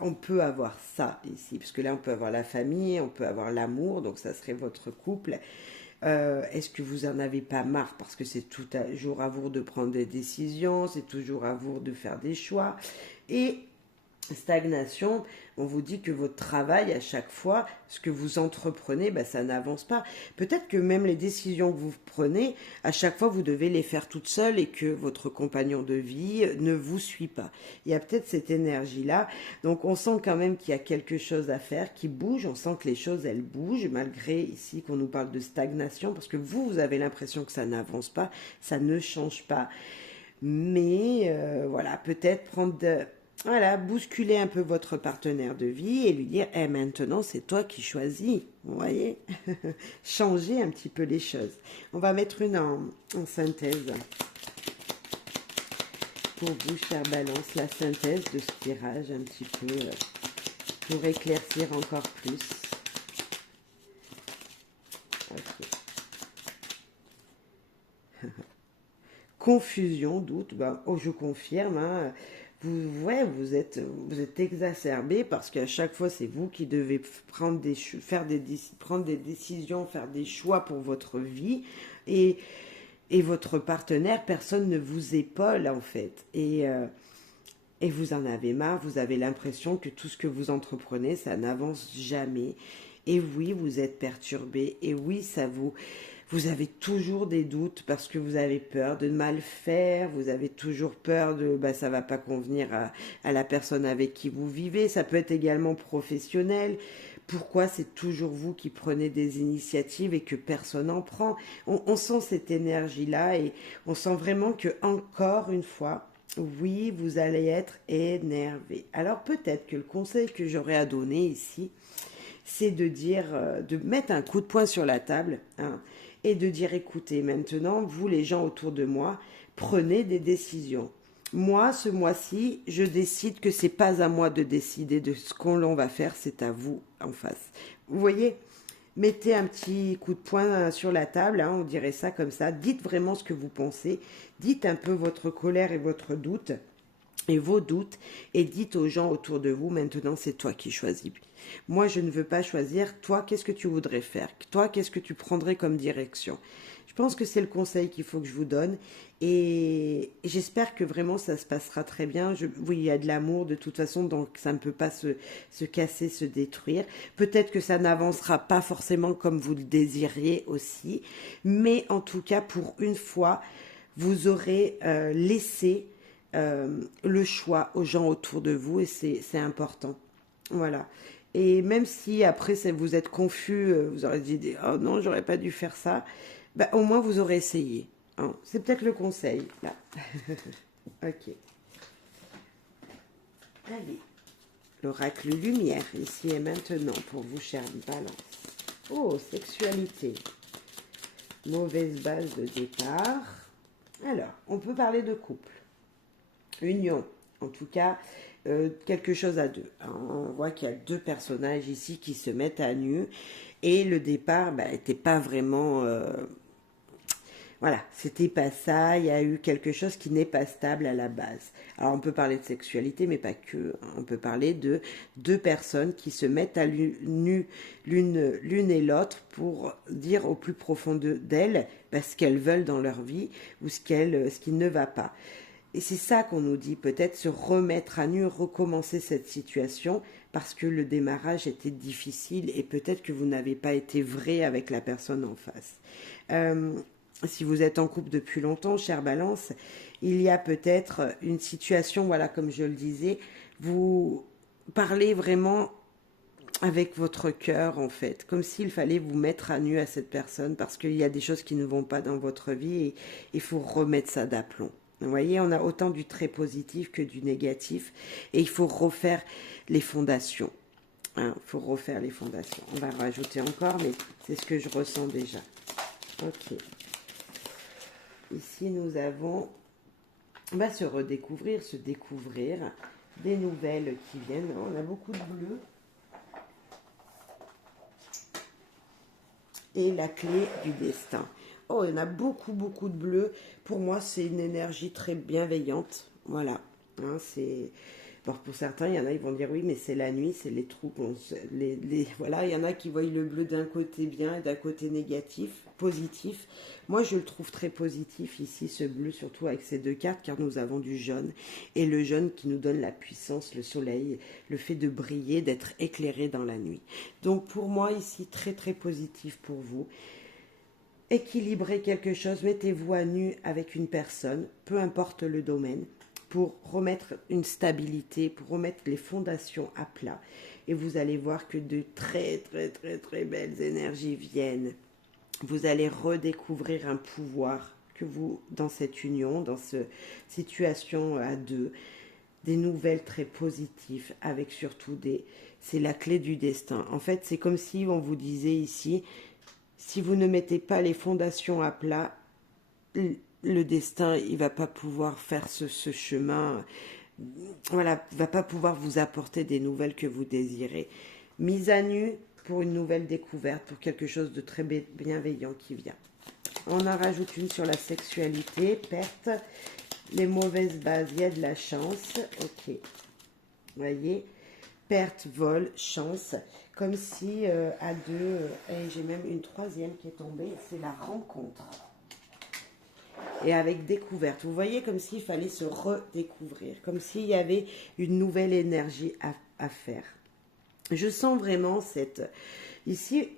On peut avoir ça ici, parce que là on peut avoir la famille, on peut avoir l'amour, donc ça serait votre couple. Est-ce que vous en avez pas marre parce que c'est toujours à vous de prendre des décisions, c'est toujours à vous de faire des choix. Et stagnation, on vous dit que votre travail, à chaque fois, ce que vous entreprenez, ben, ça n'avance pas. Peut-être que même les décisions que vous prenez, à chaque fois, vous devez les faire toute seule et que votre compagnon de vie ne vous suit pas. Il y a peut-être cette énergie-là. Donc, on sent quand même qu'il y a quelque chose à faire, qui bouge. On sent que les choses, elles bougent, malgré ici qu'on nous parle de stagnation, parce que vous avez l'impression que ça n'avance pas, ça ne change pas. Mais voilà, peut-être voilà, bousculer un peu votre partenaire de vie et lui dire eh, maintenant c'est toi qui choisis, vous voyez. Changer un petit peu les choses. On va mettre une en synthèse pour vous, chère Balance, la synthèse de ce tirage un petit peu pour éclaircir encore plus. Ok. Confusion, doute, ben, oh, je confirme, hein, vous êtes exacerbé parce qu'à chaque fois, c'est vous qui devez prendre prendre des décisions, faire des choix pour votre vie. Et votre partenaire, personne ne vous épaule en fait. Et vous en avez marre, vous avez l'impression que tout ce que vous entreprenez, ça n'avance jamais. Et oui, vous êtes perturbé. Et oui, vous avez toujours des doutes parce que vous avez peur de mal faire. Vous avez toujours peur de, bah, ça va pas convenir à la personne avec qui vous vivez. Ça peut être également professionnel. Pourquoi c'est toujours vous qui prenez des initiatives et que personne n'en prend? On sent cette énergie-là et on sent vraiment que encore une fois, oui, vous allez être énervé. Alors peut-être que le conseil que j'aurais à donner ici, c'est de dire, de mettre un coup de poing sur la table, hein, et de dire, écoutez, maintenant, vous les gens autour de moi, prenez des décisions. Moi, ce mois-ci, je décide que c'est pas à moi de décider de ce qu'on va faire, c'est à vous en face. Vous voyez, mettez un petit coup de poing sur la table, hein, on dirait ça comme ça. Dites vraiment ce que vous pensez. Dites un peu votre colère et votre doute et vos doutes et dites aux gens autour de vous, maintenant c'est toi qui choisis. Moi je ne veux pas choisir, toi qu'est-ce que tu voudrais faire? Toi qu'est-ce que tu prendrais comme direction? Je pense que c'est le conseil qu'il faut que je vous donne et j'espère que vraiment ça se passera très bien. Oui, il y a de l'amour de toute façon, donc ça ne peut pas se casser, se détruire. Peut-être que ça n'avancera pas forcément comme vous le désiriez aussi, mais en tout cas pour une fois, vous aurez laissé le choix aux gens autour de vous et c'est important. Voilà. Et même si après vous êtes confus, vous aurez dit oh non, j'aurais pas dû faire ça, bah, au moins vous aurez essayé. Hein. C'est peut-être le conseil là. Ok. Allez. L'oracle lumière, ici et maintenant, pour vous, chère Balance. Oh, sexualité. Mauvaise base de départ. Alors, on peut parler de couple. Union, en tout cas, quelque chose à deux. On voit qu'il y a deux personnages ici qui se mettent à nu et le départ n'était pas vraiment voilà, c'était pas ça, il y a eu quelque chose qui n'est pas stable à la base. Alors on peut parler de sexualité, mais pas que. On peut parler de deux personnes qui se mettent à nu l'une et l'autre pour dire au plus profond d'elles ce qu'elles veulent dans leur vie ou ce qui ne va pas. Et c'est ça qu'on nous dit, peut-être se remettre à nu, recommencer cette situation parce que le démarrage était difficile et peut-être que vous n'avez pas été vrai avec la personne en face. Euh, si vous êtes en couple depuis longtemps, chère Balance, il y a peut-être une situation, voilà, comme je le disais, vous parlez vraiment avec votre cœur en fait, comme s'il fallait vous mettre à nu à cette personne parce qu'il y a des choses qui ne vont pas dans votre vie et il faut remettre ça d'aplomb. Vous voyez, on a autant du très positif que du négatif et il faut refaire les fondations. Il faut refaire les fondations. On va rajouter encore, mais c'est ce que je ressens déjà. Ok. Ici, nous avons, on va se redécouvrir, se découvrir des nouvelles qui viennent. On a beaucoup de bleu. Et la clé du destin. Oh, il y en a beaucoup, beaucoup de bleu. Pour moi, c'est une énergie très bienveillante. Voilà. Hein, c'est... Bon, pour certains, il y en a, ils vont dire oui, mais c'est la nuit, c'est les trous. Voilà, il y en a qui voient le bleu d'un côté bien et d'un côté négatif, positif. Moi, je le trouve très positif ici, ce bleu, surtout avec ces deux cartes, car nous avons du jaune. Et le jaune qui nous donne la puissance, le soleil, le fait de briller, d'être éclairé dans la nuit. Donc, pour moi, ici, très, très positif pour vous. Équilibrez quelque chose, mettez-vous à nu avec une personne, peu importe le domaine, pour remettre une stabilité, pour remettre les fondations à plat. Et vous allez voir que de très, très, très, très belles énergies viennent. Vous allez redécouvrir un pouvoir que vous, dans cette union, dans cette situation à deux, des nouvelles très positives, avec surtout c'est la clé du destin. En fait, c'est comme si on vous disait ici, si vous ne mettez pas les fondations à plat, le destin, il va pas pouvoir faire ce chemin. Voilà, il va pas pouvoir vous apporter des nouvelles que vous désirez. Mise à nu pour une nouvelle découverte, pour quelque chose de très bienveillant qui vient. On en rajoute une sur la sexualité, perte, les mauvaises bases, il y a de la chance. Ok, vous voyez, perte, vol, chance, comme si à deux, et j'ai même une troisième qui est tombée, c'est la rencontre. Et avec découverte, vous voyez, comme s'il fallait se redécouvrir, comme s'il y avait une nouvelle énergie à faire. Je sens vraiment cette, ici,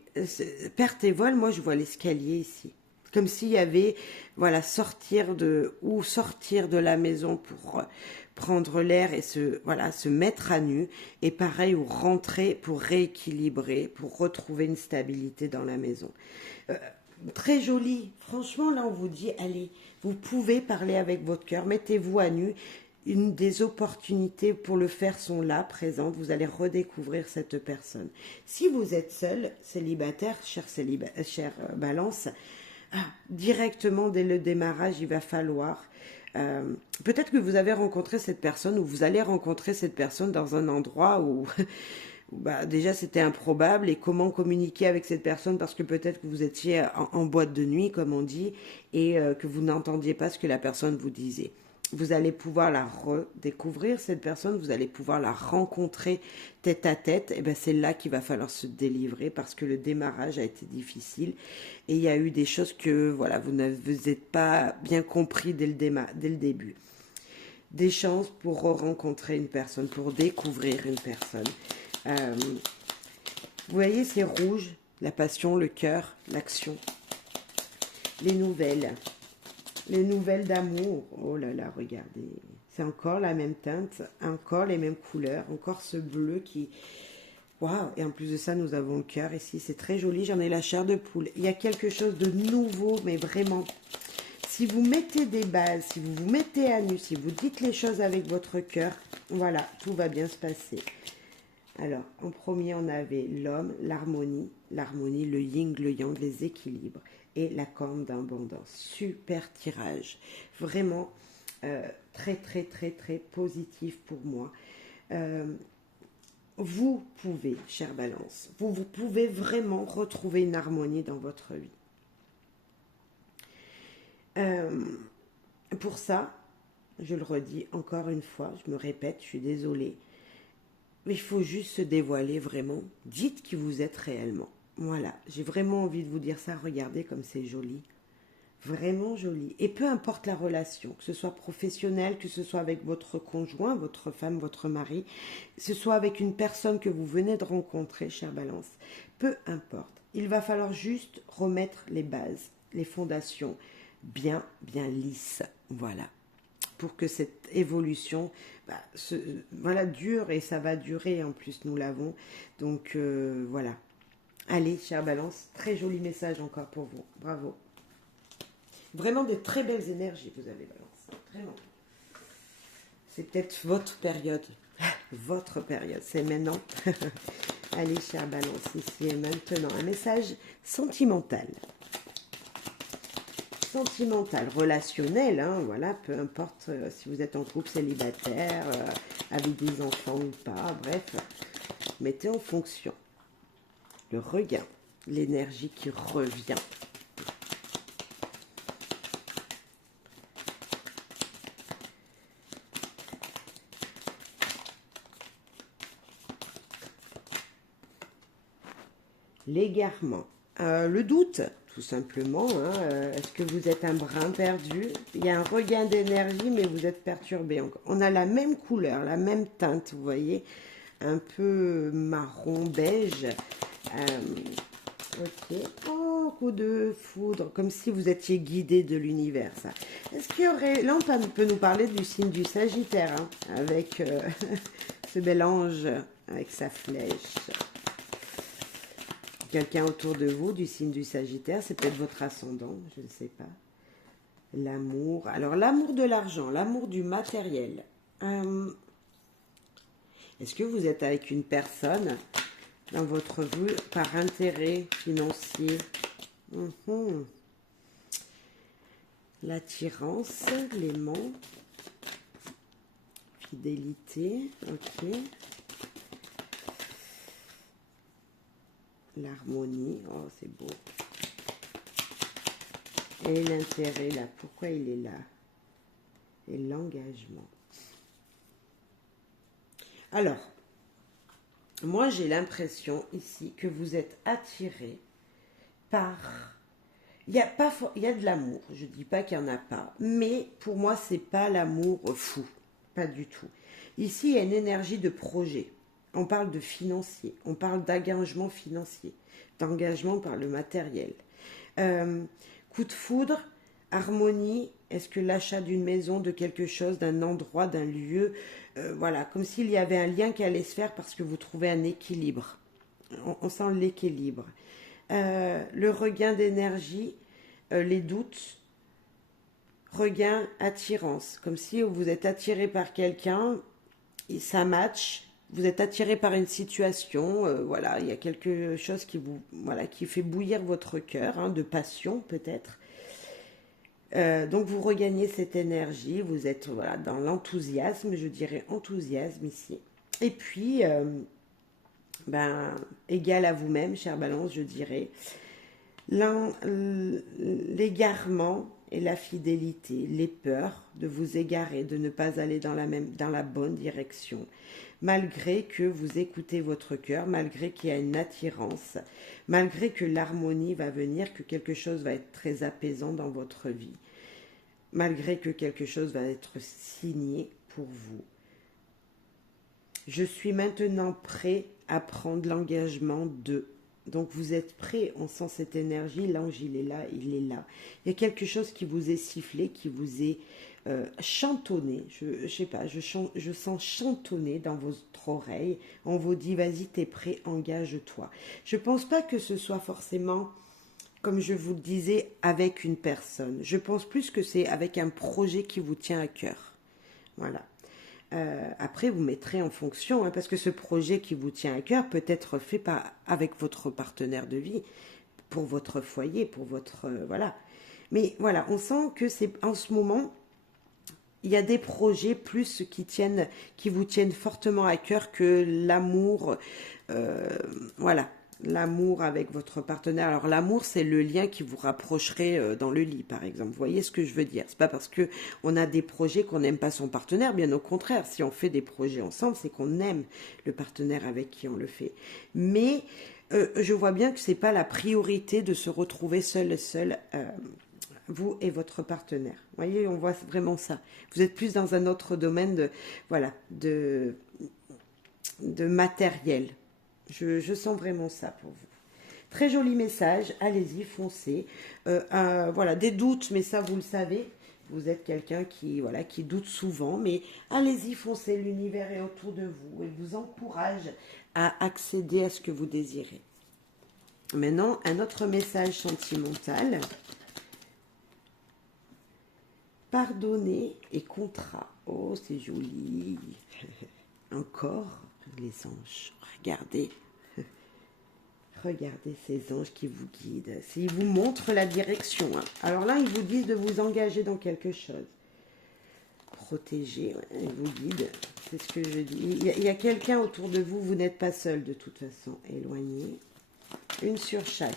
perte et vol, moi je vois l'escalier ici. Comme s'il y avait, voilà, sortir de la maison pour prendre l'air et se mettre à nu. Et pareil, ou rentrer pour rééquilibrer, pour retrouver une stabilité dans la maison. Très joli. Franchement, là, on vous dit, allez, vous pouvez parler avec votre cœur, mettez-vous à nu. Une des opportunités pour le faire sont là, présentes. Vous allez redécouvrir cette personne. Si vous êtes seul, célibataire, chère Balance, directement dès le démarrage, il va falloir... peut-être que vous avez rencontré cette personne ou vous allez rencontrer cette personne dans un endroit où... déjà c'était improbable et comment communiquer avec cette personne parce que peut-être que vous étiez en boîte de nuit comme on dit et que vous n'entendiez pas ce que la personne vous disait. Vous allez pouvoir la redécouvrir cette personne, vous allez pouvoir la rencontrer tête à tête, et c'est là qu'il va falloir se délivrer parce que le démarrage a été difficile et il y a eu des choses que voilà, vous n'êtes pas bien compris dès le début. Des chances pour rencontrer une personne, pour découvrir une personne. Vous voyez, c'est rouge, la passion, le cœur, l'action. Les nouvelles d'amour. Oh là là, regardez. C'est encore la même teinte, encore les mêmes couleurs, encore ce bleu qui... Waouh. Et en plus de ça, nous avons le cœur ici. C'est très joli, j'en ai la chair de poule. Il y a quelque chose de nouveau, mais vraiment... Si vous mettez des bases, si vous vous mettez à nu, si vous dites les choses avec votre cœur, voilà, tout va bien se passer. Alors, en premier, on avait l'homme, l'harmonie, le yin, le yang, les équilibres et la corne d'abondance. Super tirage. Vraiment très, très, très, très positif pour moi. Vous pouvez, chère Balance, vous pouvez vraiment retrouver une harmonie dans votre vie. Euh, pour ça, je le redis encore une fois, je me répète, je suis désolée, mais il faut juste se dévoiler vraiment. Dites qui vous êtes réellement. Voilà, j'ai vraiment envie de vous dire ça. Regardez comme c'est joli. Vraiment joli. Et peu importe la relation, que ce soit professionnelle, que ce soit avec votre conjoint, votre femme, votre mari, que ce soit avec une personne que vous venez de rencontrer, chère Balance, peu importe. Il va falloir juste remettre les bases, les fondations bien, bien lisses. Voilà. Pour que cette évolution voilà, dure, et ça va durer en plus, nous l'avons. Donc voilà. Allez, chère Balance, très joli message encore pour vous. Bravo. Vraiment des très belles énergies, vous avez, Balance. Vraiment. C'est peut-être votre période. Votre période, c'est maintenant. Allez, chère Balance, ici et maintenant. Un message sentimental. Sentimental, relationnel, hein, voilà, peu importe si vous êtes en couple célibataire, avec des enfants ou pas, bref, mettez en fonction le regain, l'énergie qui revient. L'égarement, le doute, tout simplement. Hein, est-ce que vous êtes un brin perdu? Il y a un regain d'énergie, mais vous êtes perturbé. On a la même couleur, la même teinte, vous voyez, un peu marron beige. Ok. Oh, coup de foudre, comme si vous étiez guidé de l'univers, ça. Est-ce qu'il y aurait... Là, on peut nous parler du signe du Sagittaire, hein, avec ce bel ange, avec sa flèche. Quelqu'un autour de vous du signe du Sagittaire, c'est peut-être votre ascendant, je ne sais pas. L'amour, alors l'amour de l'argent, l'amour du matériel. Est-ce que vous êtes avec une personne dans votre vie par intérêt financier? L'attirance, l'aimant, fidélité, ok. L'harmonie, oh c'est beau. Et l'intérêt là, pourquoi il est là? Et l'engagement. Alors, moi j'ai l'impression ici que vous êtes attiré par... Il y a de l'amour, je ne dis pas qu'il n'y en a pas, mais pour moi c'est pas l'amour fou, pas du tout. Ici il y a une énergie de projet. On parle de financier, on parle d'engagement financier, d'engagement par le matériel. Coup de foudre, harmonie, est-ce que l'achat d'une maison, de quelque chose, d'un endroit, d'un lieu, voilà, comme s'il y avait un lien qui allait se faire parce que vous trouvez un équilibre. On sent l'équilibre. Le regain d'énergie, les doutes, regain, attirance, comme si vous êtes attiré par quelqu'un, et ça match. Vous êtes attiré par une situation, voilà, il y a quelque chose qui vous, voilà, qui fait bouillir votre cœur, hein, de passion peut-être. Donc vous regagnez cette énergie, vous êtes voilà, dans l'enthousiasme, je dirais enthousiasme ici. Et puis, égal à vous-même, chère Balance, je dirais, l'égarement et la fidélité, les peurs de vous égarer, de ne pas aller dans la bonne direction, malgré que vous écoutez votre cœur, malgré qu'il y a une attirance, malgré que l'harmonie va venir, que quelque chose va être très apaisant dans votre vie, malgré que quelque chose va être signé pour vous. Je suis maintenant prêt à prendre l'engagement de... Donc vous êtes prêt, on sent cette énergie, l'ange il est là, il est là. Il y a quelque chose qui vous est sifflé, qui vous est chantonné, je sais pas, je sens chantonner dans votre oreille. On vous dit vas-y t'es prêt, engage-toi. Je pense pas que ce soit forcément, comme je vous le disais, avec une personne. Je pense plus que c'est avec un projet qui vous tient à cœur. Voilà. Après, vous mettrez en fonction, hein, parce que ce projet qui vous tient à cœur peut être fait avec votre partenaire de vie, pour votre foyer, pour votre... voilà. Mais voilà, on sent que c'est en ce moment, il y a des projets plus qui vous tiennent fortement à cœur que l'amour. Voilà. l'amour avec votre partenaire. Alors l'amour, c'est le lien qui vous rapprocherait dans le lit, par exemple. Vous voyez ce que je veux dire? C'est pas parce que on a des projets qu'on n'aime pas son partenaire, bien au contraire. Si on fait des projets ensemble, c'est qu'on aime le partenaire avec qui on le fait. Mais je vois bien que c'est pas la priorité de se retrouver seul, vous et votre partenaire. Vous voyez, on voit vraiment ça. Vous êtes plus dans un autre domaine de, voilà, de matériel. Je sens vraiment ça pour vous. Très joli message, allez-y, foncez. Voilà, des doutes, mais ça vous le savez. Vous êtes quelqu'un qui, voilà, qui doute souvent, mais allez-y, foncez. L'univers est autour de vous et vous encourage à accéder à ce que vous désirez. Maintenant, un autre message sentimental. Pardonner et contrat. Oh, c'est joli. Encore les anges. Regardez. Regardez ces anges qui vous guident. Ils vous montrent la direction. Hein. Alors là, ils vous disent de vous engager dans quelque chose. Protéger, ouais, ils vous guident. C'est ce que je dis. Il y a quelqu'un autour de vous. Vous n'êtes pas seul de toute façon. Éloigné. Une sur chaque.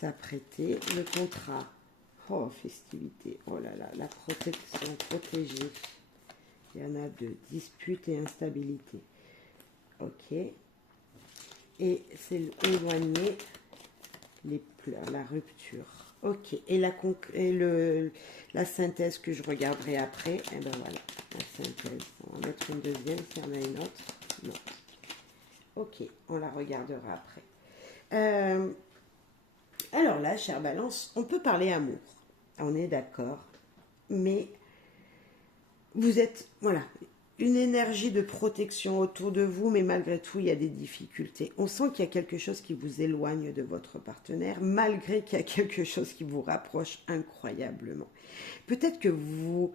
S'apprêter. Le contrat. Oh, festivité. Oh là là. La protection. Protégée. Il y en a deux. Dispute et instabilité. Ok. Et c'est éloigner les pleurs, la rupture. Ok. Et la synthèse que je regarderai après. Et ben voilà. La synthèse. On va mettre une deuxième s'il y en a une autre. Non. Ok. On la regardera après. Alors là, chère Balance, on peut parler amour. On est d'accord. Mais vous êtes, voilà, une énergie de protection autour de vous, mais malgré tout, il y a des difficultés. On sent qu'il y a quelque chose qui vous éloigne de votre partenaire, malgré qu'il y a quelque chose qui vous rapproche incroyablement. Peut-être que vous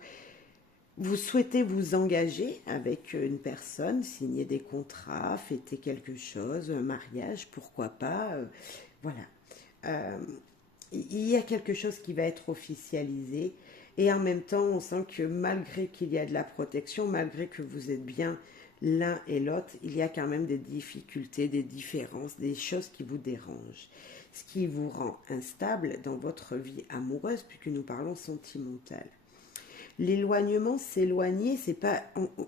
souhaitez vous engager avec une personne, signer des contrats, fêter quelque chose, un mariage, pourquoi pas. Voilà. Il y a quelque chose qui va être officialisé. Et en même temps, on sent que malgré qu'il y a de la protection, malgré que vous êtes bien l'un et l'autre, il y a quand même des difficultés, des différences, des choses qui vous dérangent. Ce qui vous rend instable dans votre vie amoureuse, puisque nous parlons sentimentale. L'éloignement, s'éloigner, c'est pas.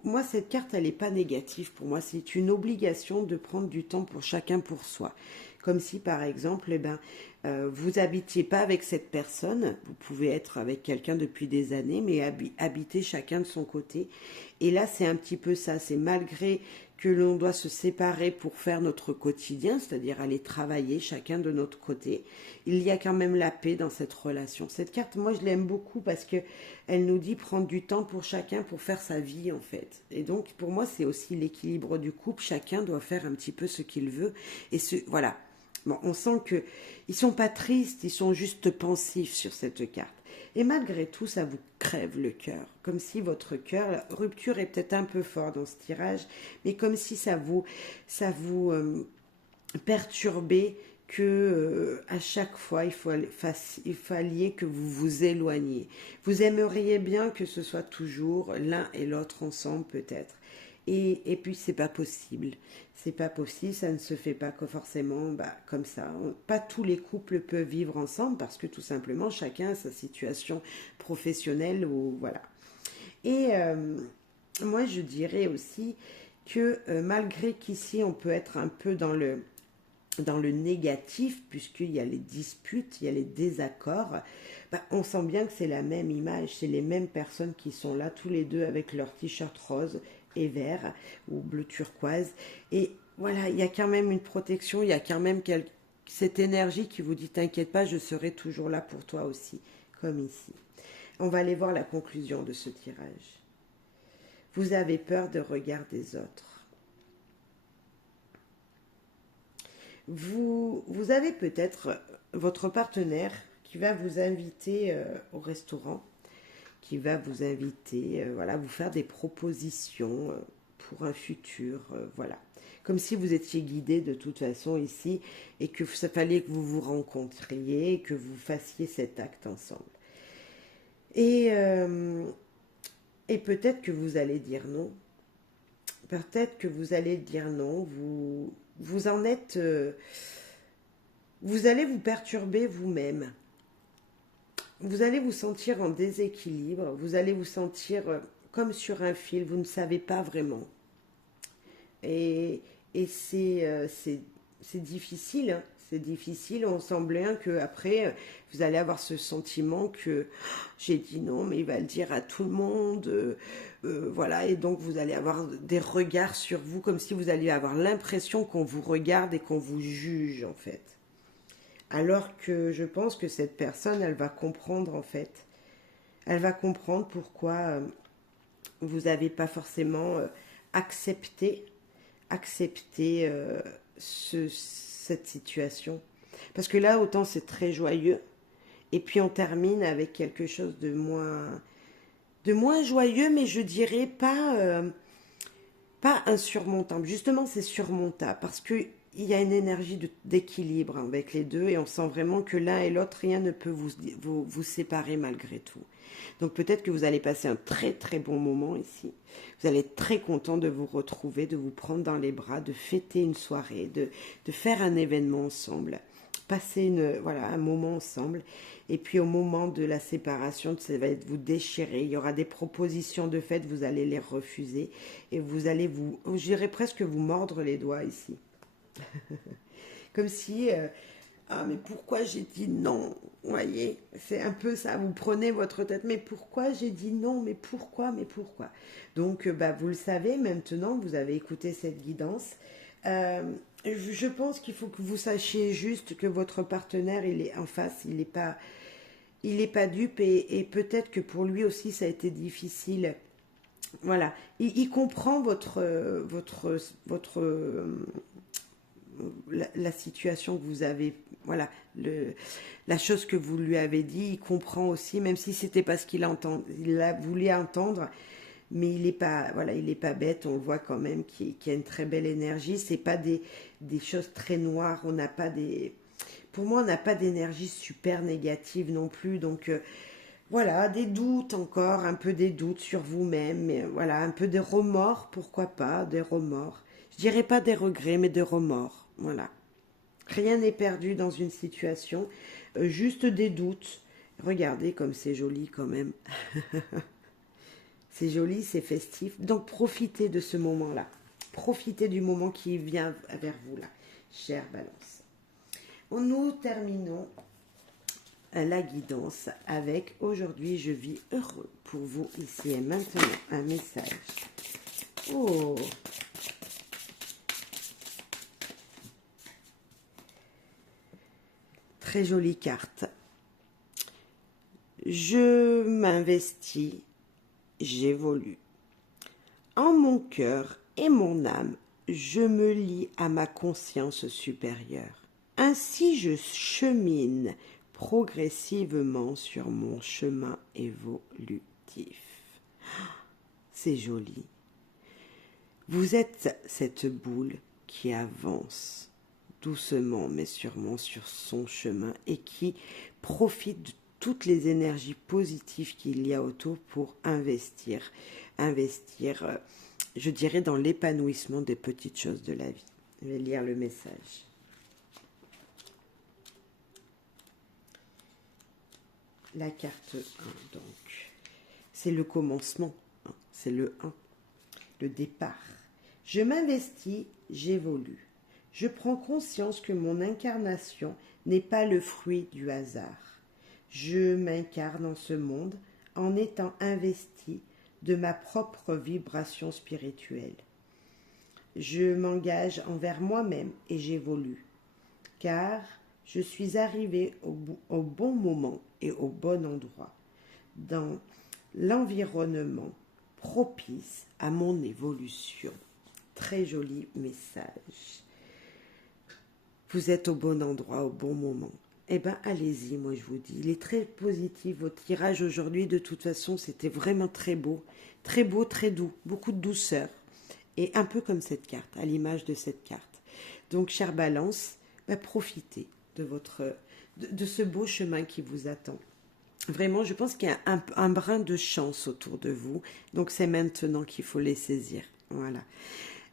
Moi, cette carte, elle n'est pas négative pour moi. C'est une obligation de prendre du temps pour chacun pour soi. Comme si, par exemple, vous habitiez pas avec cette personne. Vous pouvez être avec quelqu'un depuis des années, mais habiter chacun de son côté. Et là, c'est un petit peu ça. C'est malgré que l'on doit se séparer pour faire notre quotidien, c'est-à-dire aller travailler chacun de notre côté, il y a quand même la paix dans cette relation. Cette carte, moi, je l'aime beaucoup parce que elle nous dit prendre du temps pour chacun pour faire sa vie, en fait. Et donc, pour moi, c'est aussi l'équilibre du couple. Chacun doit faire un petit peu ce qu'il veut. Et voilà. Bon, on sent que ils sont pas tristes, ils sont juste pensifs sur cette carte. Et malgré tout, ça vous crève le cœur. Comme si votre cœur, la rupture est peut-être un peu fort dans ce tirage, mais comme si ça vous perturbait que à chaque fois, il fallait que vous vous éloigniez. Vous aimeriez bien que ce soit toujours l'un et l'autre ensemble, peut-être. Et puis, c'est pas possible. C'est pas possible, ça ne se fait pas que forcément comme ça. Pas tous les couples peuvent vivre ensemble parce que tout simplement, chacun a sa situation professionnelle ou voilà. Et moi, je dirais aussi que malgré qu'ici, on peut être un peu dans le négatif, puisqu'il y a les disputes, il y a les désaccords, on sent bien que c'est la même image, c'est les mêmes personnes qui sont là, tous les deux avec leur t-shirt rose et vert, ou bleu turquoise, et voilà, il y a quand même une protection, il y a quand même cette énergie qui vous dit, t'inquiète pas, je serai toujours là pour toi aussi, comme ici. On va aller voir la conclusion de ce tirage. Vous avez peur de regard des autres. Vous avez peut-être votre partenaire qui va vous inviter au restaurant, qui va vous inviter, voilà, vous faire des propositions pour un futur, voilà. Comme si vous étiez guidé de toute façon ici et que ça fallait que vous vous rencontriez, que vous fassiez cet acte ensemble. Et peut-être que vous allez dire non, Peut-être que vous allez dire non, vous en êtes... vous allez vous perturber vous-même. Vous allez vous sentir en déséquilibre, vous allez vous sentir comme sur un fil, vous ne savez pas vraiment. Et, et c'est difficile, hein. C'est difficile, on sent bien qu'après, vous allez avoir ce sentiment que j'ai dit non, mais il va le dire à tout le monde. Voilà, et donc vous allez avoir des regards sur vous, comme si vous alliez avoir l'impression qu'on vous regarde et qu'on vous juge, en fait. Alors que je pense que cette personne, elle va comprendre, en fait. Elle va comprendre pourquoi vous n'avez pas forcément accepté, accepté cette situation. Parce que là, autant c'est très joyeux, et puis on termine avec quelque chose de moins joyeux, mais je dirais pas insurmontable. Justement, c'est surmontable, parce que il y a une énergie d'équilibre avec les deux, et on sent vraiment que l'un et l'autre, rien ne peut vous séparer malgré tout. Donc peut-être que vous allez passer un très très bon moment ici. Vous allez être très content de vous retrouver, de vous prendre dans les bras, de fêter une soirée, de faire un événement ensemble, passer voilà, un moment ensemble. Et puis au moment de la séparation, ça va être vous déchirer. Il y aura des propositions de fête, vous allez les refuser. Et vous allez je dirais presque vous mordre les doigts ici. Comme si, ah mais pourquoi j'ai dit non? Vous voyez, c'est un peu ça, vous prenez votre tête, mais pourquoi j'ai dit non? Mais pourquoi? Donc, vous le savez maintenant, vous avez écouté cette guidance. Je pense qu'il faut que vous sachiez juste que votre partenaire, il est en face, il est pas dupe, et peut-être que pour lui aussi ça a été difficile. Voilà, il comprend la situation que vous avez, voilà, la chose que vous lui avez dit, il comprend aussi, même si c'était pas ce il a voulu entendre, mais il est pas, voilà, il est pas bête, on le voit quand même qu'il y a une très belle énergie, c'est pas des choses très noires, on n'a pas pour moi on n'a pas d'énergie super négative non plus, donc voilà, des doutes encore, un peu des doutes sur vous-même, mais voilà, un peu des remords, pourquoi pas, des remords. Je dirais pas des regrets, mais des remords, voilà. Rien n'est perdu dans une situation, juste des doutes. Regardez comme c'est joli quand même. C'est joli, c'est festif. Donc profitez de ce moment-là. Profitez du moment qui vient vers vous là, chère Balance. Nous terminons la guidance avec aujourd'hui je vis heureux pour vous ici et maintenant. Un message. Oh, très jolie carte. Je m'investis, j'évolue. En mon cœur et mon âme, je me lie à ma conscience supérieure. Ainsi je chemine progressivement sur mon chemin évolutif. C'est joli. Vous êtes cette boule qui avance doucement mais sûrement sur son chemin et qui profite de toutes les énergies positives qu'il y a autour pour investir, je dirais, dans l'épanouissement des petites choses de la vie. Je vais lire le message. La carte 1, donc, c'est le commencement, hein, c'est le 1, le départ. Je m'investis, j'évolue. Je prends conscience que mon incarnation n'est pas le fruit du hasard. Je m'incarne en ce monde en étant investi de ma propre vibration spirituelle. Je m'engage envers moi-même et j'évolue, car je suis arrivé au bon moment et au bon endroit, dans l'environnement propice à mon évolution. Très joli message. Vous êtes au bon endroit, au bon moment. Eh bien, allez-y, moi je vous dis. Il est très positif. Votre tirage aujourd'hui, de toute façon, c'était vraiment très beau, très doux, beaucoup de douceur. Et un peu comme cette carte, à l'image de cette carte. Donc, chère Balance, profitez de ce beau chemin qui vous attend. Vraiment, je pense qu'il y a un brin de chance autour de vous. Donc, c'est maintenant qu'il faut les saisir. Voilà.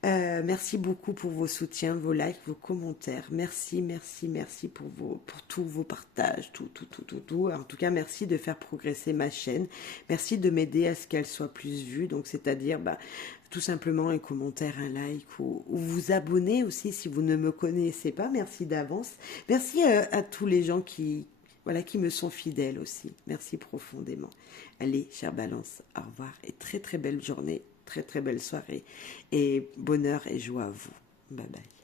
Merci beaucoup pour vos soutiens, vos likes, vos commentaires. Merci, merci, merci pour tous vos partages, tout. En tout cas, merci de faire progresser ma chaîne. Merci de m'aider à ce qu'elle soit plus vue. Donc, c'est-à-dire, tout simplement un commentaire, un like ou vous abonner aussi si vous ne me connaissez pas. Merci d'avance. Merci à tous les gens voilà, qui me sont fidèles aussi. Merci profondément. Allez, chère Balance, au revoir et très très belle journée, très très belle soirée et bonheur et joie à vous. Bye bye.